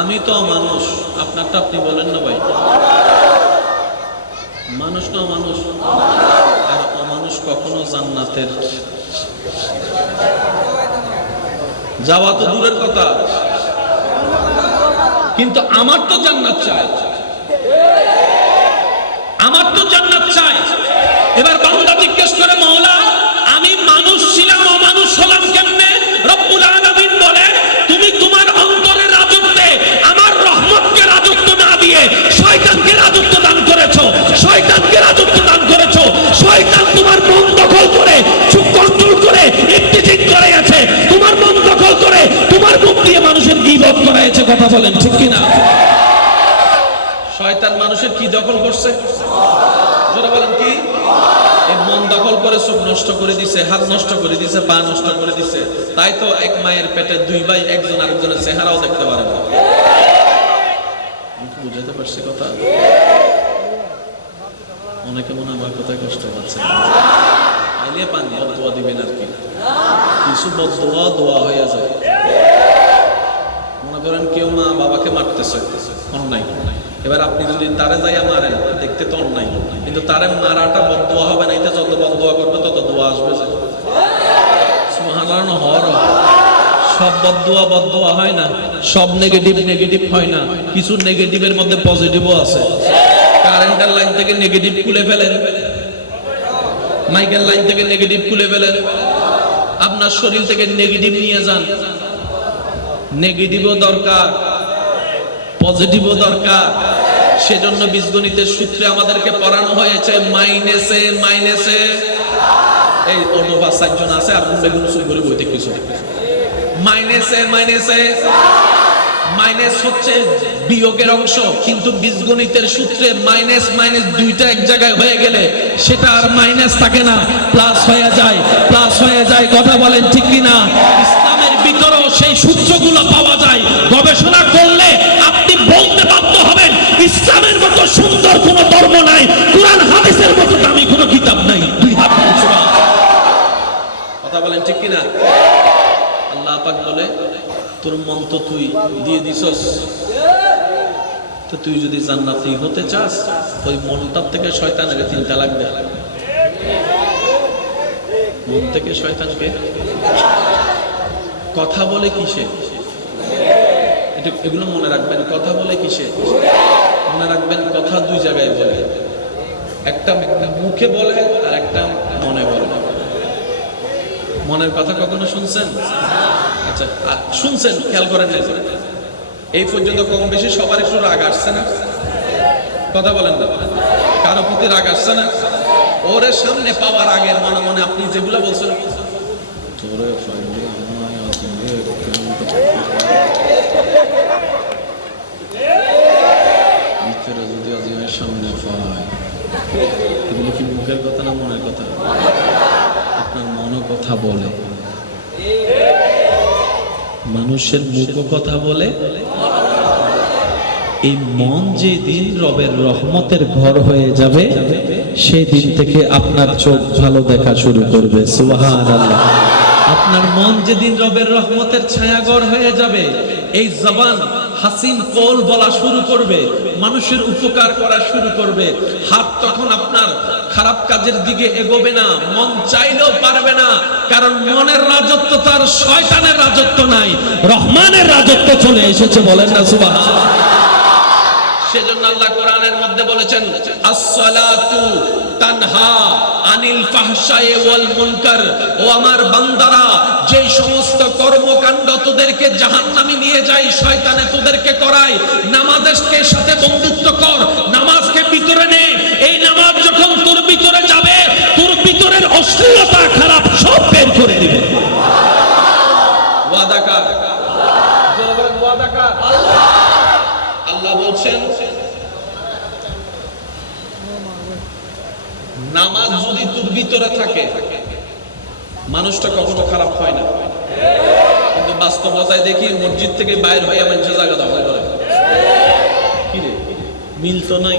আমি তো মানুষ, আপনারটা আপনি বলেন না ভাই। মানুষ না মানুষ? আর অমানুষ কখনো জান্নাতের যাওয়া তো দূরের কথা, কিন্তু আমার তো জান্নাত চাই, আমার তো জান্নাত চাই। এবার বান্দা জিজ্ঞেস করে, মওলা আমি মানুষ ছিলাম, অমানুষ হলাম কেমনে? রব্বুল আলামিন বলেন, তুমি তোমার অন্তরের রাজত্বে আমার রহমতকে রাজত্ব না দিয়ে শয়তানকে রাজত্ব দান করেছো, শয়তানকে রাজত্ব দান করেছো। শয়তান তোমার মন দখল করে, চুপ কন্ট্রোল করে, ইফতিজিং করে আছে, তোমার মন দখল করে, তোমার মুখ দিয়ে মানুষের গীবত করাইছে। কথা বলেন ঠিক কি না? শয়তান মানুষের কি দখল করছে? জোরে বলেন কি? এই মন দখল করে চোখ নষ্ট করে দিছে, হাত নষ্ট করে দিছে, পা নষ্ট করে দিছে। তাই তো এক মায়ের পেটে 2 ভাই, একজন আরেকজনের চেহারাও দেখতে পারে না। বুঝাতে পারছি কথা? অনেকে মনে হয় আমার কথায় কষ্ট পাচ্ছে। আইলে পান বদদোয়া দিবেন আর কি, কিছু বদদোয়া দোয়া হয়ে যায়। মনে করেন কেউ মা বাবাকে মারতেছে, অন্যায়। এবার আপনি যদি তারে যাইয়া মারেন, দেখতে তো অন্যায়, কিন্তু তারে মারাটা বদদোয়া হবে না। এটা যত বদদোয়া করবে তত দোয়া আসবে। সুবহানাল্লাহ। হর সব বদদোয়া হয় না, সব নেগেটিভ হয় না, কিছু নেগেটিভের মধ্যে পজিটিভও আছে। কারেন্টের লাইন থেকে নেগেটিভ খুলে ফেলেন, মাইকের লাইন থেকে নেগেটিভ খুলে ফেলেন, আপনার শরীর থেকে নেগেটিভ নিয়ে যান। নেগেটিভও দরকার, পজিটিভও দরকার। সেজন্য বীজগণিতের সূত্রে আমাদেরকে পড়ানো হয়েছে মাইনাসে এই অনুবাদ 4 জন আছে, আর বেগুন শুরু করে বইতে কিছু মাইনাসে মাইনাস হচ্ছে বিয়োগের অংশ, কিন্তু বীজগণিতের সূত্রে মাইনাস দুইটা এক জায়গায় হয়ে গেলে সেটা আর মাইনাস থাকে না, প্লাস হয়ে যায়। কথা বলেন ঠিক কিনা? ইসলামের ভিতরেও সেই সূত্রগুলো পাওয়া যায়। গবেষণা করলে আপনি বলতে বাধ্য হবেন ইসলামের মতো সুন্দর কোন ধর্ম নাই, কুরআন হাদিসের মতো দামি কোন কিতাব নাই। 2 হাত কথা বলেন ঠিক কিনা? আল্লাহ পাক বলে, তোর মন তো তুই দিয়ে দিছস, তো তুই যদি জান্নাতি হতে চাস, ওই মনটার থেকে শয়তানের 3 তালাক দে। মন থেকে শয়তানকে কথা বলে কিসে? এগুলো মনে রাখবেন। কথা বলে কিসে? মনে রাখবেন কথা 2 জায়গায় বলে, একটা মুখে বলে আর একটা মনে বলে। মনের কথা কখনো শুনছেন? আচ্ছা শুনছেন, খেয়াল করেন। এই পর্যন্ত কম বেশি সবার একটু রাগ আসছে না? কথা বলেন না, কারো প্রতি রাগ আসছে না? ওরে সামনে পাওয়ার আগে মনে মনে আপনি যেগুলা বলছেন, তোরে ফাইলে আমায় আজকে ভিতরে যদি আজকে সামনে পায়, এগুলো কি মুখের কথা না মনের কথা? আপনার মনও কথা বলে, মানুষের মুখও কথা বলে। এই মন যেদিন রবের রহমতের ঘর হয়ে যাবে, সেই দিন থেকে আপনার চোখ ভালো দেখা শুরু করবে। সুবহানাল্লাহ। আপনার মন যেদিন রবের রহমতের ছায়াঘর হয়ে যাবে, এই জবান হাসিন কওল বলা শুরু করবে, মানুষের উপকার করা শুরু করবে। হাত তখন আপনার খারাপ কাজের দিকে এগোবে না, মন চাইলেও পারবে না, কারণ মনের রাজত্ব তার, শয়তানের রাজত্ব নাই, রহমানের রাজত্ব চলে এসেছে। বলেন না সুবহানাল্লাহ। সেজন্য আল্লাহ কোরআনের মধ্যে বলেছেন, as-salatu তানহা আনিল ফাহশাই ওয়াল মুনকার। ও আমার বান্দারা, যে সমস্ত কর্মকাণ্ড তোদেরকে জাহান্নামে নিয়ে যায়, শয়তানে তোদেরকে করায়, নামাজের সাথে বন্ধুত্ব কর, নামাজকে ভিতরে নে। এই নামাজ যখন তোর ভিতরে যাবে, তোর ভিতরের অশ্লীলতা, খারাপ সব বের করে দিবে। ওয়াদা কর, ওয়াদা কর। আল্লাহ বলছেন, নামাজ যদি তোর ভিতরে থাকে, মানুষটা কখনো খারাপ হয় না। কিন্তু বাস্তবতায় দেখি মসজিদ থেকে বাইর হয়ে মানুষের জায়গা দখল করে। কি রে, মিল তো নাই।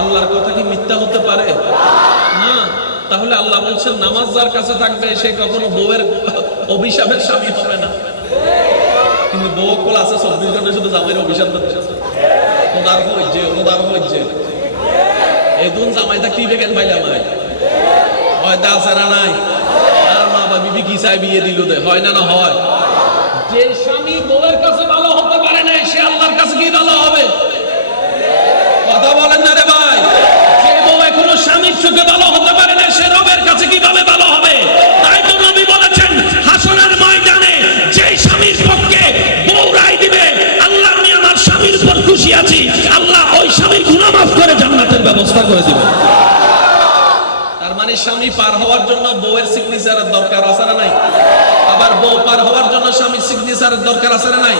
আল্লাহর কথা কি মিথ্যা হতে পারে? না। তাহলে আল্লাহ বলছেন, নামাজ যার কাছে থাকবে সে কখনো বউয়ের অভিশাপের স্বামী হবে না। কিন্তু বউ কল আছে 24 ঘন্টা শুধু জামাইয়ের অভিশাপ দিচ্ছে, ওদার হইছে, ওদার হইছে। এই দুন জামাইটা কি বেগেন ভাইলা মাই হয়তো আছে না নাই? আর মা বা বিবি কি চাই বিয়ে দিল দে, হয় না? না হয়। যে স্বামী বউয়ের কাছে ভালো হতে পারে না, সে আল্লাহর কাছে কি ভালো হবে? কথা বলেন না রে ভাই। যে বউ এখনো স্বামীর চোখে ভালো হতে পারে না, সে রবের কাছে কিভাবে ভালো হবে? তাই তো নবী বলেছেন, হাসরের ময়দানে যে স্বামীর পক্ষে বউ রায় দিবে, আল্লাহ আমি আমার স্বামীর উপর খুশি আছি, আল্লাহ ওই স্বামীর গুনাহ মাফ করে জান্নাতের ব্যবস্থা করে দিবে। তার মানে স্বামী পার হওয়ার জন্য বউয়ের সিগনেচারের দরকার আছে না নাই? আবার বউ পার হওয়ার জন্য স্বামীর সিগনেচারের দরকার আছে না নাই?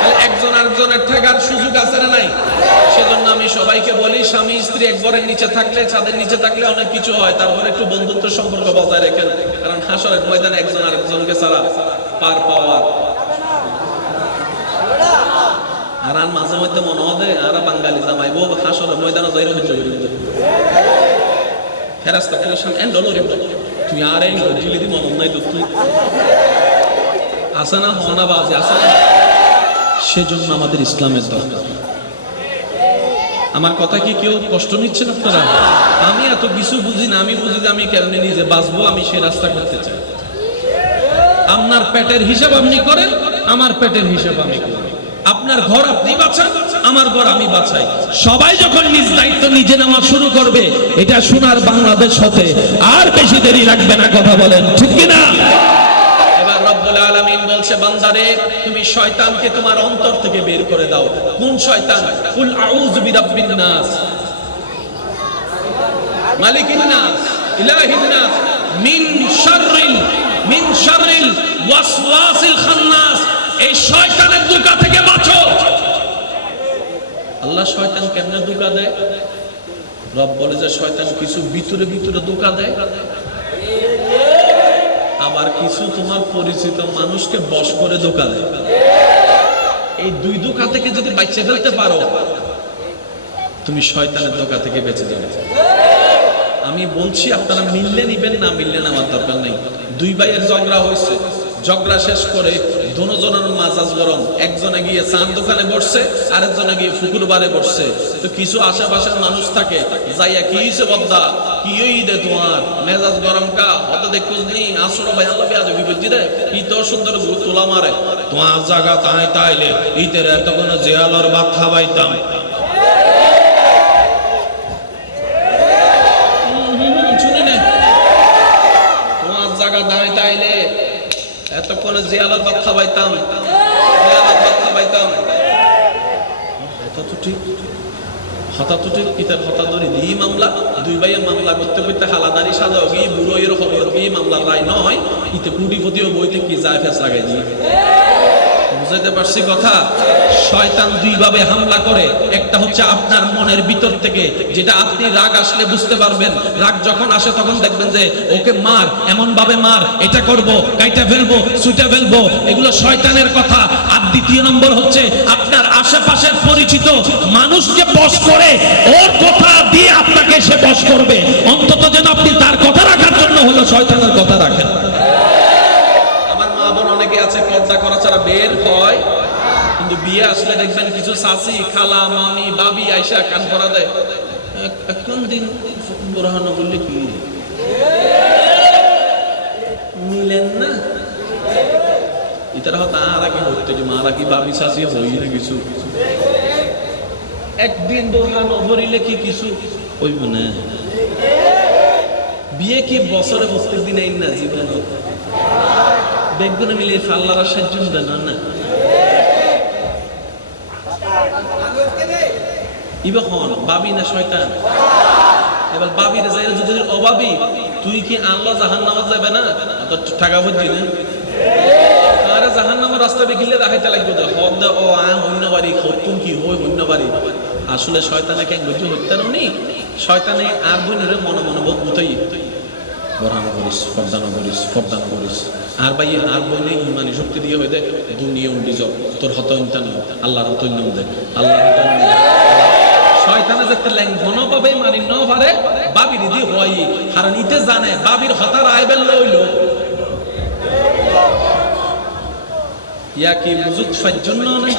তাহলে একজন আরেকজনের ঠেকার সুযোগ আছে না নাই? সেজন্য আমি সবাইকে বলি, স্বামী স্ত্রী একবারের নিচে থাকলে, ছাদের নিচে থাকলে অনেক কিছু হয়, তারপরে একটু বন্ধুত্ব সম্পর্ক বজায় রাখেন। কারণ হাসরের ময়দানে একজন আরেকজনকে ছাড়া পার পাওয়ার। আর মাঝে মধ্যে মনে হবে আর বাঙালি জামাই বউ হাসরের ময়দানে যাই হচ্ছে ফেরাস্তা ফেরাসান এন্ডলরি তুই আর এই জিলিদি মনন নাই তো তুই আসে না হনা বাজে আসে না। সেজন্য আমাদের ইসলামের দরকার। আমার কথা কি কেউ কষ্ট নিচ্ছেন আপনারা? আমি এত কিছু বুঝি না, আমি বুঝি যে আমি কেমনে নিজে বাঁচবো, আমি সে রাস্তা করতে চাই। আপনার পেটের হিসাব আপনি করেন, আমার পেটের হিসাব আমি করি। আপনার ঘর আপনি বাঁচান, আমার ঘর আমি বাঁচাই। সবাই যখন নিজ দায়িত্ব নিজে নেওয়া শুরু করবে, এটা সোনার বাংলাদেশ হতে আর বেশি দেরি লাগবে না। কথা বলেন ঠিক কিনা? এবার রব্বুল আলামিন বলছে, বান্দারে তুমি শয়তানকে তোমার অন্তর থেকে বের করে দাও। কোন শয়তান? কুল আউযু বিরাব্বিন নাস মালিকিন নাস ইলাহিন নাস মিন শাররিল ওয়াসওয়াসিল খান্নাস। এই শয়তানের ধোঁকা থেকে বাঁচো। আল্লাহ শয়তান কেমনে ধোঁকা দেয়? রব বলে যে শয়তান কিছু ভিতরে ভিতরে ধোঁকা দেয়, আবার কিছু তোমার পরিচিত মানুষকে বশ করে ধোঁকা দেয়। এই দুই ধোঁকা থেকে যদি বাঁচিয়ে ফেলতে পারো, তুমি শয়তানের ধোঁকা থেকে বেঁচে যাবে। আমি বলছি আপনারা মিললে নিবেন, না মিললে আমার দরকার নেই। দুই ভাইয়ের ঝগড়া হয়েছে, ঝগড়া শেষ করে দুজনের মাজাজ গরম। একজনে গিয়ে চান দোকানে বসছে, আরেকজনে গিয়ে ফুকুর বারে বসছে। তো কিছু আশেপাশের মানুষ থাকে, যাইয়া কি হইছে বদ্দা, কি হই দে তোমার মেজাজ গরম কা অত দেখুস নি আসলো ভাই আল্লাহ বিয়াজ বিবজি রে ই তো সুন্দর তোলা মারে তোমার জায়গা তাই তাইলে ইতের এত কোন জিয়ালর ভাত খাওয়াইতাম। এতক্ষণ জিয়ালার ভাত খাওয়াইতাম, জিয়ালার ভাত খাওয়াইতাম। কথা তো ঠিক হতাতুটি কিতার হতাদরি দিয়ে মামলা দুই ভাইয়ের মামলা করতে করতে হালাদারি সাজাও গিয়ে বুড়ো এর খবর গিয়ে মামলার রায় নয় ইতে কুটিপতিও বইতে কি যায় ফেস লাগাই দিয়ে বুঝাইতে পারছি কথা। শয়তান দুইভাবে হামলা করে, একটা হচ্ছে আপনার মনের ভিতর থেকে, যেটা আপনি রাগ আসলে বুঝতে পারবেন, রাগ যখন আসে তখন দেখবেন যে ওকে মার, এমন ভাবে মার, এটা করব, কাইটা ফেলবো, ছুটে ফেলবো, এগুলো শয়তানের কথা। আর দ্বিতীয় নম্বর হচ্ছে আপনার আশেপাশের পরিচিত মানুষকে বশ করে ওর কথা দিয়ে আপনাকে সে বশ করবে, অন্তত যেন আপনি তার কথা রাখার জন্য হলো শয়তানের কথা রাখেন। অনেকে আছে পর্দা করা ছাড়া বের হয়, কিন্তু বিয়ে আসলে দেখবেন কিছু চাচি, খালা, মামি, বাবি আইসা কান করা দেয়, এখন দিন বোরহানো বললে কি মিলেন না ইতারা তারা কি হতে যে মারা কি বাবি চাচি হই না কিছু, একদিন বোরহানো ভরিলে কি কিছু হইব না। বিয়ে কি বছরে প্রত্যেক দিন এই না জীবন বেগুনে মিলে ফাল্লারা সাহায্য দেন না ইবা হন বাবি না শয়তান। এবার বাবির যাই যদি অভাবী তুই কি আল্লাহ জাহান্নামে যাবে না তো টাকা বুঝছি না আরে জাহান্নামের রাস্তা দেখিলে দেখাইতে লাগবে তো হদ ও অন্য বাড়ি খতুন কি হই অন্য বাড়ি। আসলে শয়তানে কেন বুঝি হত্যার উনি শয়তানে আর বইনরে মনে মনে বোধ বুঝাই বরহানো করিস, ফর্দানো করিস, ফর্দানো করিস, আর ভাই আর বইলে ইমানি শক্তি দিয়ে হয়ে দেয় দুনিয়া উন্ডি যাও তোর হতইনতা নেই, আল্লাহর হতইন দেয়, আল্লাহর হতইন শয়তানে যেতে ল্যাং ঘন পাবে মারি ন পারে বাবির দি হই কারণ ইতে জানে বাবির হতার আইবেল লইল ইয়া কি বুজুত ফাজ্জন্য না।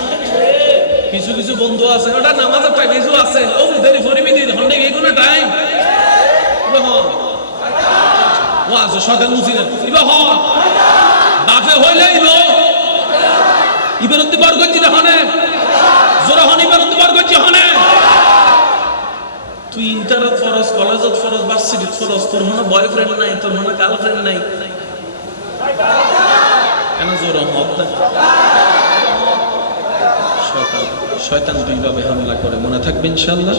কিছু কিছু বন্ধু আছে ওটা নামাজের টাইম কিছু আছে ও দেরি ফরিমি দিন হন্ডে এগুলো টাইম ও আছে শয়তান মুসিনা ইবা হ বাফে হইলেই লো ইবারতে বার করছি না হনে জোরা হনি ইবারতে বার করছি হনে তুই ইন্টারনেট ফরজ, কলেজত ফরজ, ভার্সিটিত ফরজ, তোর মনে বয়ফ্রেন্ড নাই, তোর মনে গার্লফ্রেন্ড নাই, কেন জোরা হব না। শয়তান দুইভাবে হামলা করে, মনে থাকবে ইনশাআল্লাহ।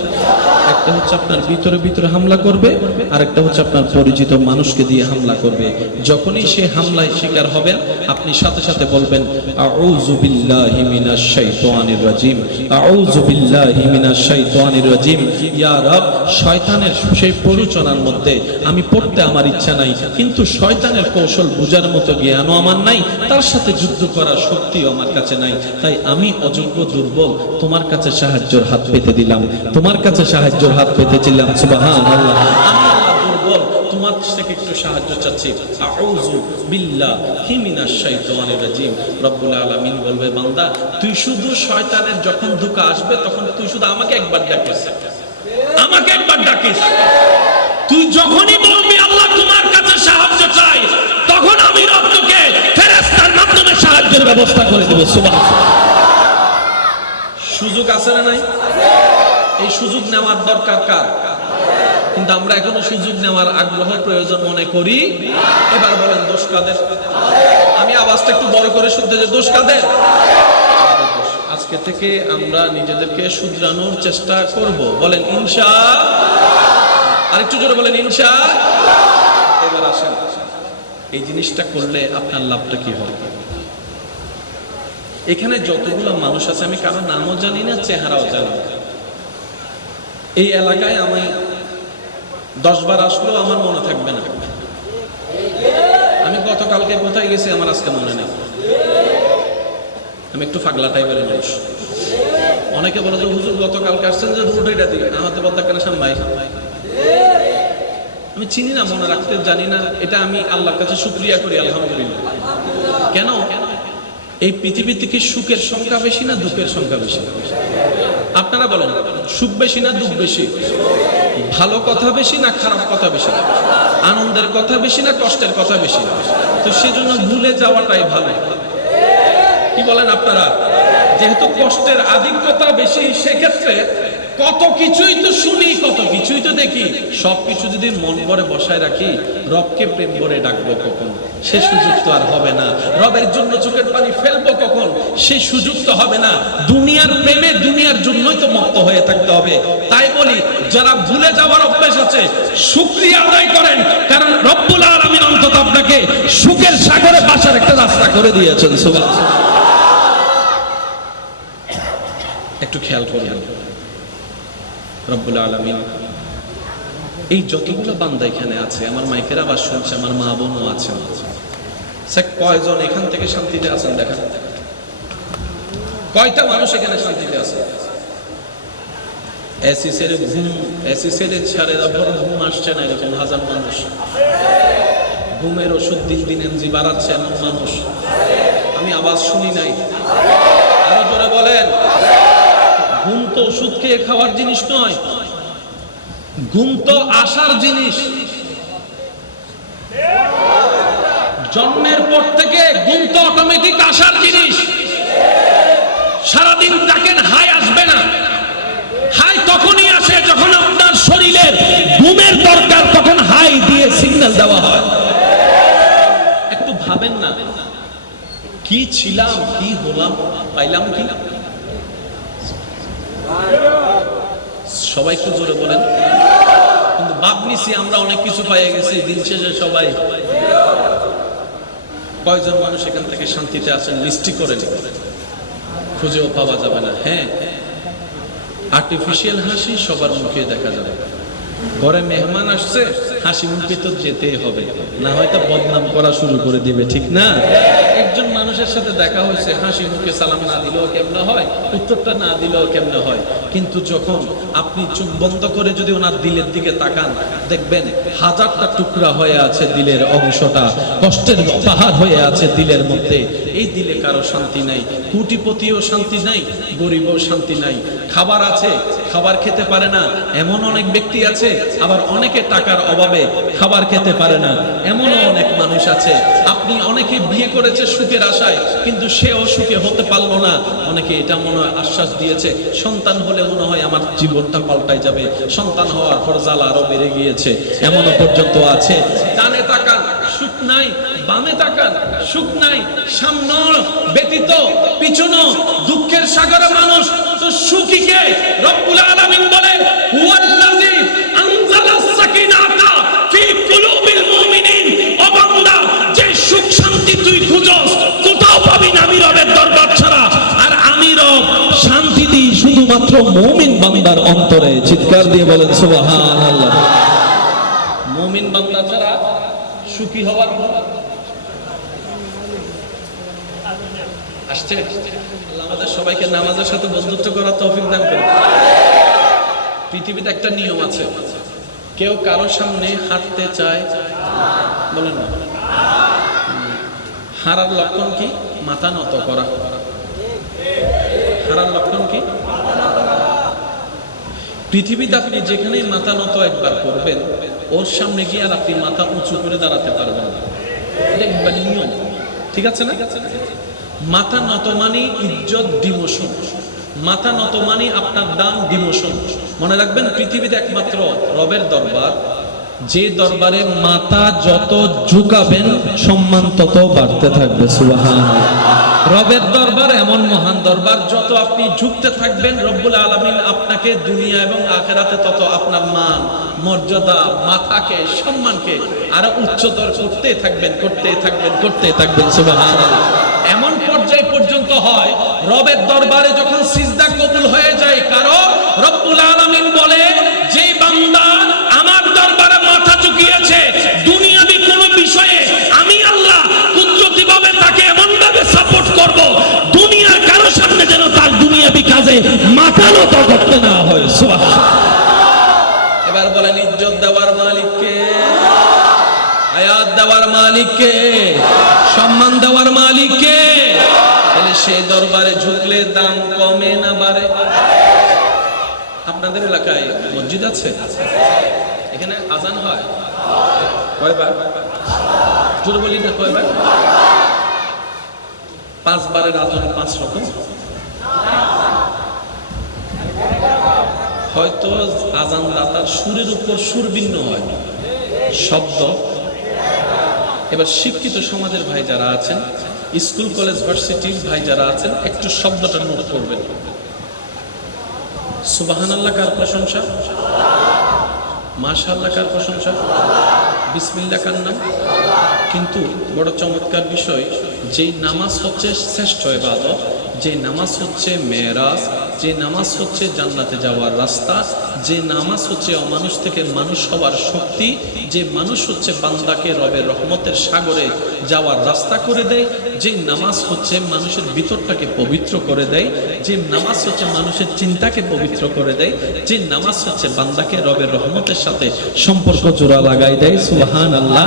একটা হচ্ছে আপনার ভিতরে ভিতরে হামলা করবে, আর একটা হচ্ছে আপনার পরিচিত মানুষকে দিয়ে হামলা করবে। যখনই সে হামলায় শিকার হবেন আপনি সাথে সাথে বলবেন আউযু বিল্লাহি মিনাশ শাইতানির রাজিম, আউযু বিল্লাহি মিনাশ শাইতানির রাজিম। ইয়া রব, শয়তানের সেই প্ররোচনার মধ্যে আমি পড়তে আমার ইচ্ছা নাই, কিন্তু শয়তানের কৌশল বোঝার মতো জ্ঞানও আমার নাই, তার সাথে যুদ্ধ করার শক্তিও আমার কাছে নাই, তাই আমি অযোগ্য, দুর্বল, তোমার কাছে সাহায্যের হাত পেতে দিলাম, তোমার কাছে সাহায্যের হাত পেতেছিলাম। সুবহানাল্লাহ, আমি আল্লাহ দুর্বল, তোমার থেকে একটু সাহায্য চাচ্ছি। আউযু বিল্লাহি মিনাশ শাইতানির রাজিম। রব্বুল আলামিন বলবে বান্দা তুই শুধু শয়তানের যখন ধোঁকা আসবে তখন তুই শুধু আমাকে একবার ডাকিস, আমাকে একবার ডাকিস। তুই যখনই বলবি আল্লাহ তোমার কাছে সাহায্য চাই, তখন আমি রব তোকে ফেরেশতার মাধ্যমে সাহায্যের ব্যবস্থা করে দেব। সুবহানাল্লাহ। সুযোগ আছে না নাই? এই সুযোগ নেওয়ার দরকার কার? কিন্তু আমরা এখনো সুযোগ নেওয়ার আগ্রহ প্রয়োজন মনে করি। এবার বলেন দোষ কাদের? আমি আওয়াজটা একটু বড় করে শুনতে যে দোষ কাদের? আজকে থেকে আমরা নিজেদেরকে শুধরানোর চেষ্টা করব। বলেন ইনশাআল্লাহ। আরেকটু জোরে বলেন ইনশাআল্লাহ। এবার আসেন, এই জিনিসটা করলে আপনার লাভটা কি হবে? এখানে যতগুলো মানুষ আছে আমি কারো নামও জানি না, চেহারাও জানি না। এই এলাকায় আমি 10 বার আসলেও আমার মনে থাকবে না। আমি গতকালকে কোথায় গেছি আমার আজকে মনে নেই। আমি একটু পাগলা টাইপের মানুষ। অনেকে বলে যে হুজুর গতকালকে আসছেন যে রুটিটা দিয়ে আমাদের বলতে কেন সামলাই, আমি চিনি না, মনে রাখতে জানি না। এটা আমি আল্লাহর কাছে শুকরিয়া করি, আলহামদুলিল্লাহ। কেন? এই পৃথিবীতে কি সুখের সংখ্যা বেশি না দুঃখের সংখ্যা বেশি? আপনারা বলেন, সুখ বেশি না দুঃখ বেশি? ভালো কথা বেশি না খারাপ কথা বেশি? আনন্দের কথা বেশি না কষ্টের কথা বেশি? তো সেজন্য ভুলে যাওয়াটাই ভালো। কি বলেন আপনারা? যেহেতু কষ্টের আধিক্যতা বেশি, সেক্ষেত্রে কত কিছুই তো শুনি, কত কিছুই তো দেখি, সবকিছু যদি মন ভরে বসায় রাখি, রবকে প্রেম করে ডাকবো কখন? সে সুযোগ তো আর হবে না। রবের জন্য চোখের পানি ফেলবো কখন? সে সুযোগ তো হবে না। দুনিয়ার প্রেমে দুনিয়ার জন্যই তো মত্ত হয়ে থাকতে হবে। তাই বলি, যারা ভুলে যাওয়ার অভ্যাস আছে, শুকরিয়া আদায় করেন, কারণ রব্বুল আলামিন অন্তত আপনাকে সুখের সাগরে বাসার একটা রাস্তা করে দিয়েছেন। সুবহানাল্লাহ। একটু খেয়াল করবেন, রব্বুল আলামিন এই যতগুলো বান্দা এখানে আছে, আমার মাইকের আওয়াজ শুনছে, আমার মা বোনও আছেন, সে কয়জন এখান থেকে শান্তিতে আছেন? দেখেন কয়টা মানুষ এখানে শান্তিতে আছে? এসি ছেড়ে ঘুম, এসি ছেড়ে ছাড়ে ঘুম আসছে না এরকম হাজার মানুষ। ঘুমের ওষুধ দিন দিন এমজি বাড়াচ্ছে এমন মানুষ আমি আওয়াজ শুনি নাই। আরো জোরে বলেন। ঘুম তো ওষুধ খেয়ে খাওয়ার জিনিস নয়, ঘুম তো আসার জিনিস। জন্মের পর থেকে ঘুম তো অটোমেটিক আসার জিনিস। সারাদিন দেখেন হাই আসবে না, হাই তখনই আসে যখন আপনার শরীরের ঘুমের দরকার, তখন হাই দিয়ে সিগন্যাল দেওয়া হয়। একটু ভাবেন না, কি ছিলাম, কি হলাম, পাইলাম কি? সবাই একটু জোরে বলেন। কিন্তু ভাবনিছি আমরা অনেক কিছু পাইয়ে গেছি, দিন শেষে সবাই কয়জন মানুষ এখান থেকে শান্তিতে আছেন লিস্টি করে খুঁজেও পাওয়া যাবে না। হ্যাঁ, আর্টিফিশিয়াল হাসি সবার মুখে দেখা যাবে। ঘরে মেহমান আসছে, হাসি মুখে তো যেতেই হবে, না হয়তো বদনাম করা শুরু করে দিবে, ঠিক না? একজন মানুষের সাথে দেখা হয়েছে, হাসি মুখে সালাম না দিলেও কেমনে হয়, উত্তরটা না দিলেও কেমনে হয়, কিন্তু যখন আপনি চোখ বন্ধ করে যদি ওনার দিলের দিকে তাকান, দেখবেন হাজারটা টুকরা হয়ে আছে দিলের অংশটা, কষ্টের পাহাড় হয়ে আছে দিলের মধ্যে। এই দিলে কারো শান্তি নাই, কোটিপতিও শান্তি নাই, গরিবও শান্তি নাই। খাবার আছে, খাবার খেতে পারে না, এমন অনেক ব্যক্তি আছে। আবার অনেকে টাকার অভাবে খাবার খেতে পারে না, এমনও অনেক মানুষ আছে। আপনি অনেকে বিয়ে করেছে সুখের আশায়, কিন্তু সেও সুখে হতে পারলো না। অনেকে এটা মনে হয় আশ্বাস দিয়েছে, সন্তান হলে মনে হয় আমার জীবনটা পাল্টাই যাবে, সন্তান হওয়ার পর জ্বালা আরো বেড়ে গিয়েছে, এমনও পর্যন্ত আছে। ডানে তাকান, সুখ নাই, বামে তাকান, সুখ নাই, সামনে ব্যতীত পিছনে দুঃখের সাগরে মানুষ। তো সুখী কে? রব্বুল আলামিন বলে, হুয়াল্লাযী আনজালাস সাকিনাতা ফি কুলুবিল মুমিনিন। ও বান্দা, যে সুখ শান্তি তুই খুঁজস কোথাও পাবি না আমি রবের দরবার ছাড়া। আর আমি রব শান্তি দিই শুধুমাত্র মুমিন বান্দার অন্তরে। চিৎকার দিয়ে বলেন সুবহানাল্লাহ। মুমিন বান্দা ছাড়া সুখী হওয়ার আসছে। আল্লাহ আমাদের সবাইকে নামাজের সাথে বন্ধুত্ব করার তৌফিক দান করুন। পৃথিবীতে একটা নিয়ম আছে, কেউ কারো সামনে হাঁটতে চায়, বলেন না? হারার লক্ষণ কি? মাথা নত করা। হারার লক্ষণ কি? পৃথিবীতে আপনি যেখানেই মাথা নত একবার করবেন, ওর সামনে গিয়ে আর আপনি মাথা উঁচু করে দাঁড়াতে পারবেন না, দেখবেন নিয়ম। ঠিক আছে না? মাথা নত মানে ইজ্জত ডিমোশন, মাথা নত মানে আপনার দাম ডিমোশন। মনে রাখবেন, পৃথিবীতে একমাত্র রবের দরবার, যে দরবারে মাথা যত ঝুঁকাবেন সম্মান তত বাড়তে থাকবে। সুবহানাল্লাহ। রবের দরবার এমন মহান দরবার, যত আপনি ঝুঁকতে থাকবেন রব্বুল আলামিন আপনাকে দুনিয়া এবং আখিরাতে তত আপনার মান, মর্যাদা, মাথাকে, সম্মানকে আরো উচ্চতর করতে থাকবেন, করতে থাকবেন, করতে থাকবেন। সুবহানাল্লাহ। এমন পর্যায় পর্যন্ত হয় রবের দরবারে যখন সিজদা কবুল হয়ে যায় কারো, রব্বুল আলামিন বলে, যে বান্দা আমার দরবারে মাথা ঝুঁকিয়েছে দুনিয়াবি কোনো বিষয়ে, আমি আল্লাহ কুদরতিভাবে তাকে এমন ভাবে সাপোর্ট করব, দুনিয়ার কারো সামনে যেন তার দুনিয়াবি কাজে মাথা নত করতে না হয়। সুবহানাল্লাহ। এবার বলেন, ইজ্জত দেওয়ার মালিক কে? হায়াত দেওয়ার মালিক কে? সম্মান দেওয়ার মালিক কে? তাহলে সেই দরবারে ঝুঁকলে দাম কমে না বাড়ে? আপনাদের এলাকায় মসজিদ আছে? এখানে আজান হয় কয়বার? জোরে বলি না, কয়বার? 5 বারের আজান 5 রকম। হয়তো আজানদাতার সুরের উপর সুর ভিন্ন হয়, শব্দ। এবার শিক্ষিত সমাজের ভাই যারা আছেন, স্কুল কলেজ ভার্সিটির ভাই যারা আছেন, একটু শব্দটা নোট করবেন। সুবহানাল্লাহ কার প্রশংসা? মাশাআল্লাহ কার প্রশংসা? বিসমিল্লাহ কার নাম? কিন্তু বড় চমৎকার বিষয়, যেই নামাজ হচ্ছে শ্রেষ্ঠ ইবাদত, যে নামাজ হচ্ছে মেরাজ, যে নামাজ হচ্ছে জান্নাতে যাওয়ার রাস্তা, যে নামাজ হচ্ছে অমানুষ থেকে মানুষ হওয়ার শক্তি, যে মানুষ হচ্ছে বান্দাকে রবের রহমতের সাগরে যাওয়ার রাস্তা করে দেয়, যে নামাজ হচ্ছে মানুষের ভিতরটাকে পবিত্র করে দেয়, যে নামাজ হচ্ছে মানুষের চিন্তাকে পবিত্র করে দেয়, যে নামাজ হচ্ছে বান্দাকে রবের রহমতের সাথে সম্পর্ক জোড়া লাগাই দেয়, সুবহানাল্লাহ।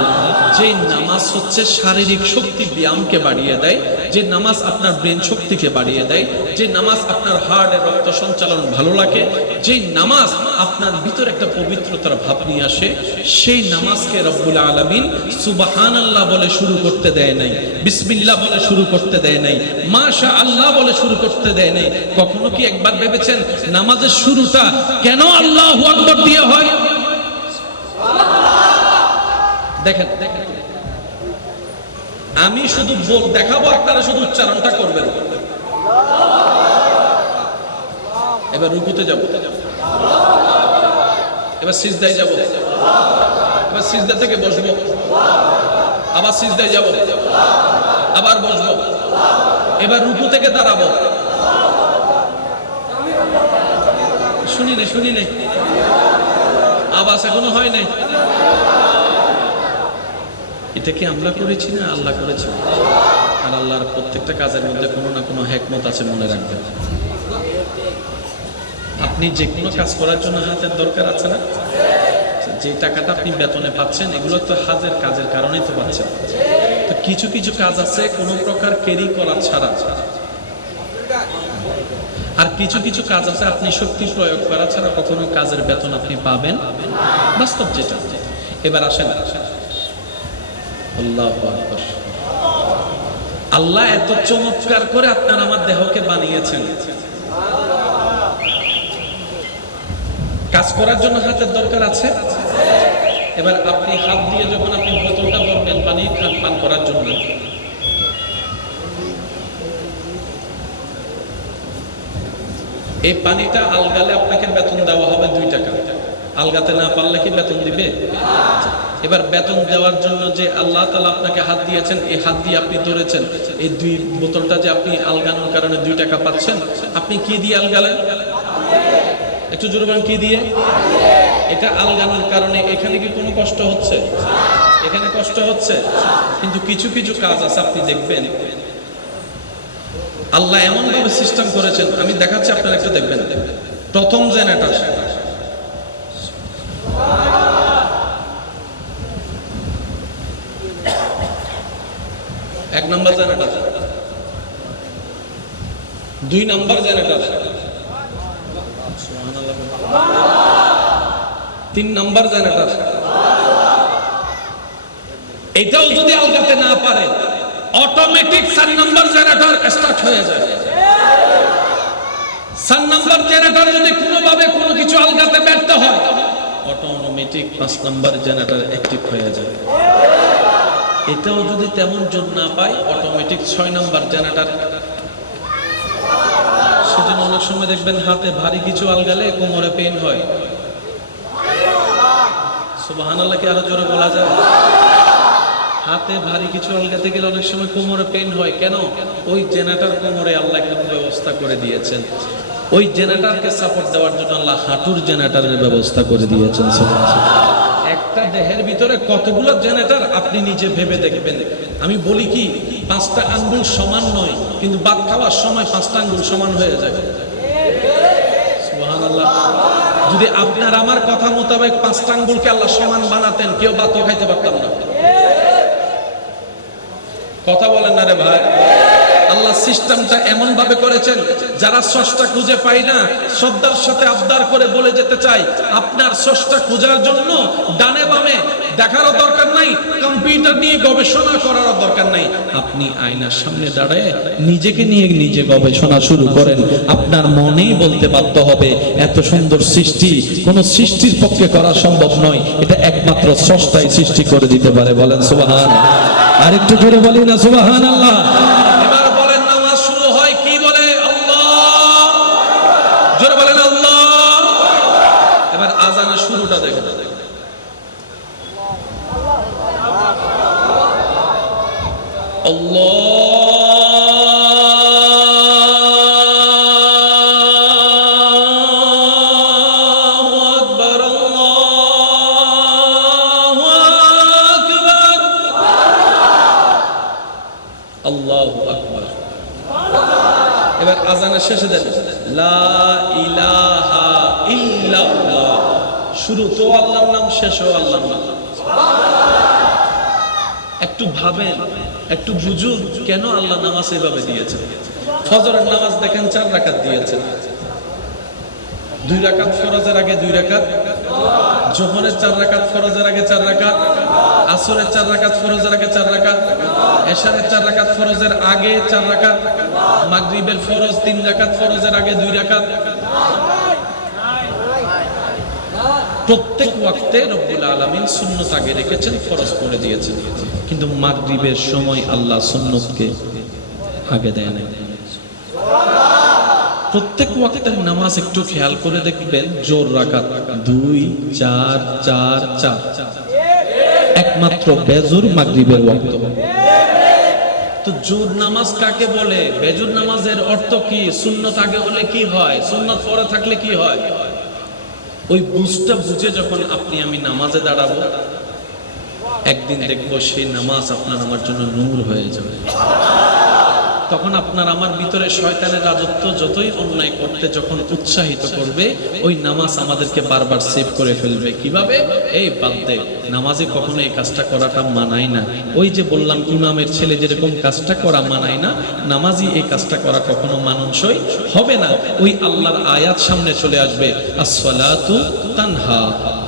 যে নামাজ হচ্ছে শারীরিক শক্তি ব্যায়ামকে বাড়িয়ে দেয়, যে নামাজ আপনার ব্রেন শক্তিকে বাড়িয়ে দেয়, যে নামাজ আপনার হার্টের রক্ত সঞ্চালন ভালো লাগে, যে নামাজ আপনার ভিতর একটা পবিত্রতার ভাব নিয়ে আসে, সেই নামাজকে রব্বুল আলামিন সুবহানাল্লাহ বলে শুরু করতে দেয় নাই, বিসমিল্লাহ বলে শুরু করতে দেয় নাই, মাশাআল্লাহ বলে শুরু করতে দেয় নাই। কখনো কি একবার ভেবেছেন নামাজের শুরুটা কেন আল্লাহু আকবার দিয়ে হয়? দেখেন, আমি শুধু দেখাবো, আপনারা শুধু উচ্চারণটা করবেন। এবার রুকুতে যাব, এবার সিজদায় যাব, এবার সিজদা থেকে বসবো, আবার সিজদায় যাব, আবার বসবো, এবার রুকু থেকে দাঁড়াবো। শুনি নেই আওয়াজ এখনো হয় নাই। এটা কি আমরা করেছি না আল্লাহ করেছি? আর আল্লাহর প্রত্যেকটা কাজের মধ্যে কোনো না কোনো হিকমত আছে, মনে রাখবেন। আপনি যে কোনো কাজ করার জন্য হাতের দরকার আছে না? যে টাকাটা আপনি বেতনে পাচ্ছেন, এগুলো তো হাতের কাজের কারণেই তো পাচ্ছেন। তো কিছু কিছু কাজ আছে কোনো প্রকার ক্যারি করা ছাড়া, আর কিছু কিছু কাজ আছে আপনি শক্তি প্রয়োগ করা ছাড়া কখনো কাজের বেতন আপনি পাবেন, বাস্তব যেটা। এবার আসেন, আল্লাহু আকবার। আল্লাহ এত চমৎকার করে আপনার আমার দেহকে বানিয়েছেন, কাজ করার জন্য হাতের দরকার আছে। এবার আপনি হাত দিয়ে যখন আপনি বোতলটা ধরবেন পানি পান করার জন্য, এই পানিটা আলগালে আপনাকে বেতন দেওয়া হবে 2 টাকা। আলগাতে না পারলে কি বেতন দিবে? এবার বেতন দেওয়ার জন্য যে আল্লাহ তাআলা আপনাকে হাত দিয়েছেন, এই হাত দিয়ে আপনি ধরেছেন, এই 2 বোতলটা যে আপনি আলগানোর কারণে 2 টাকা পাচ্ছেন, আপনি কি দিয়ে আলগালেন? একটু জোরে বলেন, কি দিয়ে? এটা আলগানোর কারণে এখানে কি কোনো কষ্ট হচ্ছে? এখানে কষ্ট হচ্ছে। কিন্তু কিছু কিছু কাজ আছে আপনি দেখবেন আল্লাহ এমন ভাবে সিস্টেম করেছেন, আমি দেখাচ্ছি, আপনারা একটু দেখবেন। প্রথম জেনারেটর, এক নম্বর জেনারেটর, 2 নম্বর জেনারেটর, 3 নম্বর জেনারেটর। এটাও যদি আলগাতে না পারে, অটোমেটিক 4 নম্বর জেনারেটর স্টার্ট হয়ে যায়। 4 নম্বর জেনারেটর যদি কোনোভাবে কোনো কিছু আলগাতে ব্যর্থ হয়, অটোমেটিক 5 নম্বর জেনারেটর অ্যাক্টিভ হয়ে যায়। এটাও যদি তেমন জোর না পায়, অটোমেটিক 6 নম্বর জেনারেটর। সেজন্য অনেক সময় দেখবেন হাতে ভারী কিছু আলগালে কোমরে পেইন হয়। সুবহানাল্লাহ কি আরো জোরে বলা যায়? হাতে ভারী কিছু আলগাতে গেলে অনেক সময় কোমরে পেইন হয়। কেন? ওই জেনারেটর কোমরে আল্লাহ একটা ব্যবস্থা করে দিয়েছেন। ওই জেনারেটরকে সাপোর্ট দেওয়ার জন্য আল্লাহ হাঁটুর জেনারেটরের ব্যবস্থা করে দিয়েছেন। একটা দেহের ভিতরে কতগুলো জেনারেটর আপনি নিজে ভেবে দেখবেন। আমি বলি কি, 5টা আঙ্গুল সমান নয়, কিন্তু ভাত খাওয়ার সময় 5টা আঙ্গুল সমান হয়ে যায়। সুবহানাল্লাহ। যদি আপনার আমার কথা মোতাবেক 5টা আঙ্গুলকে আল্লাহ সমান বানাতেন, কেউ ভাতও খাইতে পারতাম না। কথা বলেন না রে ভাই। আল্লাহ সিস্টেমটা এমন ভাবে করেছেন, যারা স্রষ্টা খুঁজে পায় না, শ্রদ্ধার সাথে আবদার করে বলে যেতে চাই, আপনার স্রষ্টা খোঁজার জন্য ডানে বামে দেখারও দরকার নাই, কম্পিউটার নিয়ে গবেষণা করার দরকার নাই। আপনি আয়নার সামনে দাঁড়ায় নিজেকে নিয়ে নিজে গবেষণা শুরু করেন। আপনার মনেই বলতে বাধ্য হবে এত সুন্দর সৃষ্টি কোন সৃষ্টির পক্ষে করা সম্ভব নয়, এটা একমাত্র স্রষ্টাই সৃষ্টি করে দিতে পারে। বলেন সুবহানাল্লাহ। আরেকটু জোরে বলি না সুবহানাল্লাহ। এবার বলেন নামাজ শুরু হয় কি বলে? আল্লাহ। জোরে বলেন আল্লাহ। এবার আজানের শুরুটা দেখেন। আল্লাহু আকবার, আল্লাহু আকবার, আল্লাহু আকবার। এবার আজানের শেষে দেন লা ইলাহা ইল্লাল্লাহ। শুরু তো আল্লাহর নাম, শেষও আল্লাহর নাম। একটু ভাবেন, একটু বুঝুন কেন আল্লাহ নামাজ এইভাবে দিয়েছেন। ফজরের নামাজ দেখেন 4 রাকাত দিয়েছেন, 2 রাকাত ফরজের আগে 2 রাকাত, জোহরের 4 রাকাত ফরজের আগে 4 রাকাত, আসরের 4 রাকাত ফরজের আগে 4 রাকাত, এশারের 4 রাকাত ফরজের আগে 4 রাকাত, মাগরিবের ফরজ 3 রাকাত ফরজের আগে 2 রাকাত। প্রত্যেক ওয়াক্তে রব্বুল আলামিন সুন্নত আগে রেখেছেন, ফরজ করে দিয়েছেন, কিন্তু মাগরিবের সময় আল্লাহ সুন্নতকে আগে দেয় না। প্রত্যেক ওয়াক্তের নামাজ একটু খেয়াল করে দেখবেন জোর রাকাত 2 4 4 4, একমাত্র বেজুর মাগরিবের ওয়াক্ত। তো জোর নামাজ কাকে বলে? বেজুর নামাজের অর্থ কি? সুন্নত আগে হলে কি হয়, সুন্নত পরে থাকলে কি হয়? ওই বুঝটা বুঝে যখন আপনি আমি নামাজে দাঁড়াবো, একদিন দেখবো সেই নামাজ আপনার আমার জন্য নূর হয়ে যাবে। তখন আপনার আমার ভিতরে শয়তানের রাজত্ব যতই অন্যায় করতে যখন উৎসাহিত করবে, ওই নামাজ আমাদেরকে বারবার সেভ করে ফেলবে। কিভাবে? এই বাদ দে, নামাজে কখনো এই কাজটা করাটা মানায় না। ওই যে বললাম ইমামের ছেলে যেরকম কাজটা করা মানায় না, নামাজি এই কাজটা করা কখনো মানানসই হবে না। ওই আল্লাহর আয়াত সামনে চলে আসবে, আসসালাতু তানহা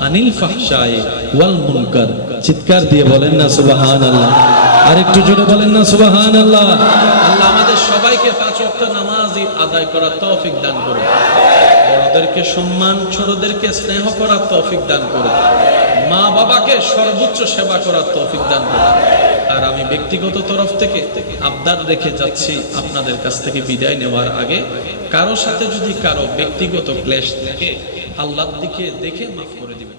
আনিল ফাহশাই ওয়াল মুনকার। চিৎকার দিয়ে বলেন না সুবহানাল্লাহ। আরেকটু জোরে বলেন না সুবহানাল্লাহ। আল্লাহ আমাদের সবাইকে 5 ওয়াক্ত নামাজ আদায় করার তৌফিক দান করুন। বড়দেরকে সম্মান, ছোটদেরকে স্নেহ করার তৌফিক দান করুন। মা বাবাকে সর্বোচ্চ সেবা করার তৌফিক দান করুন। আর আমি ব্যক্তিগত তরফ থেকে আবদার রেখে যাচ্ছি, আপনাদের কাছ থেকে বিদায় নেওয়ার আগে কারো সাথে যদি কারো ব্যক্তিগত ক্লেশ থাকে, আল্লাহর দিকে দেখে মাফ করে দিবেন।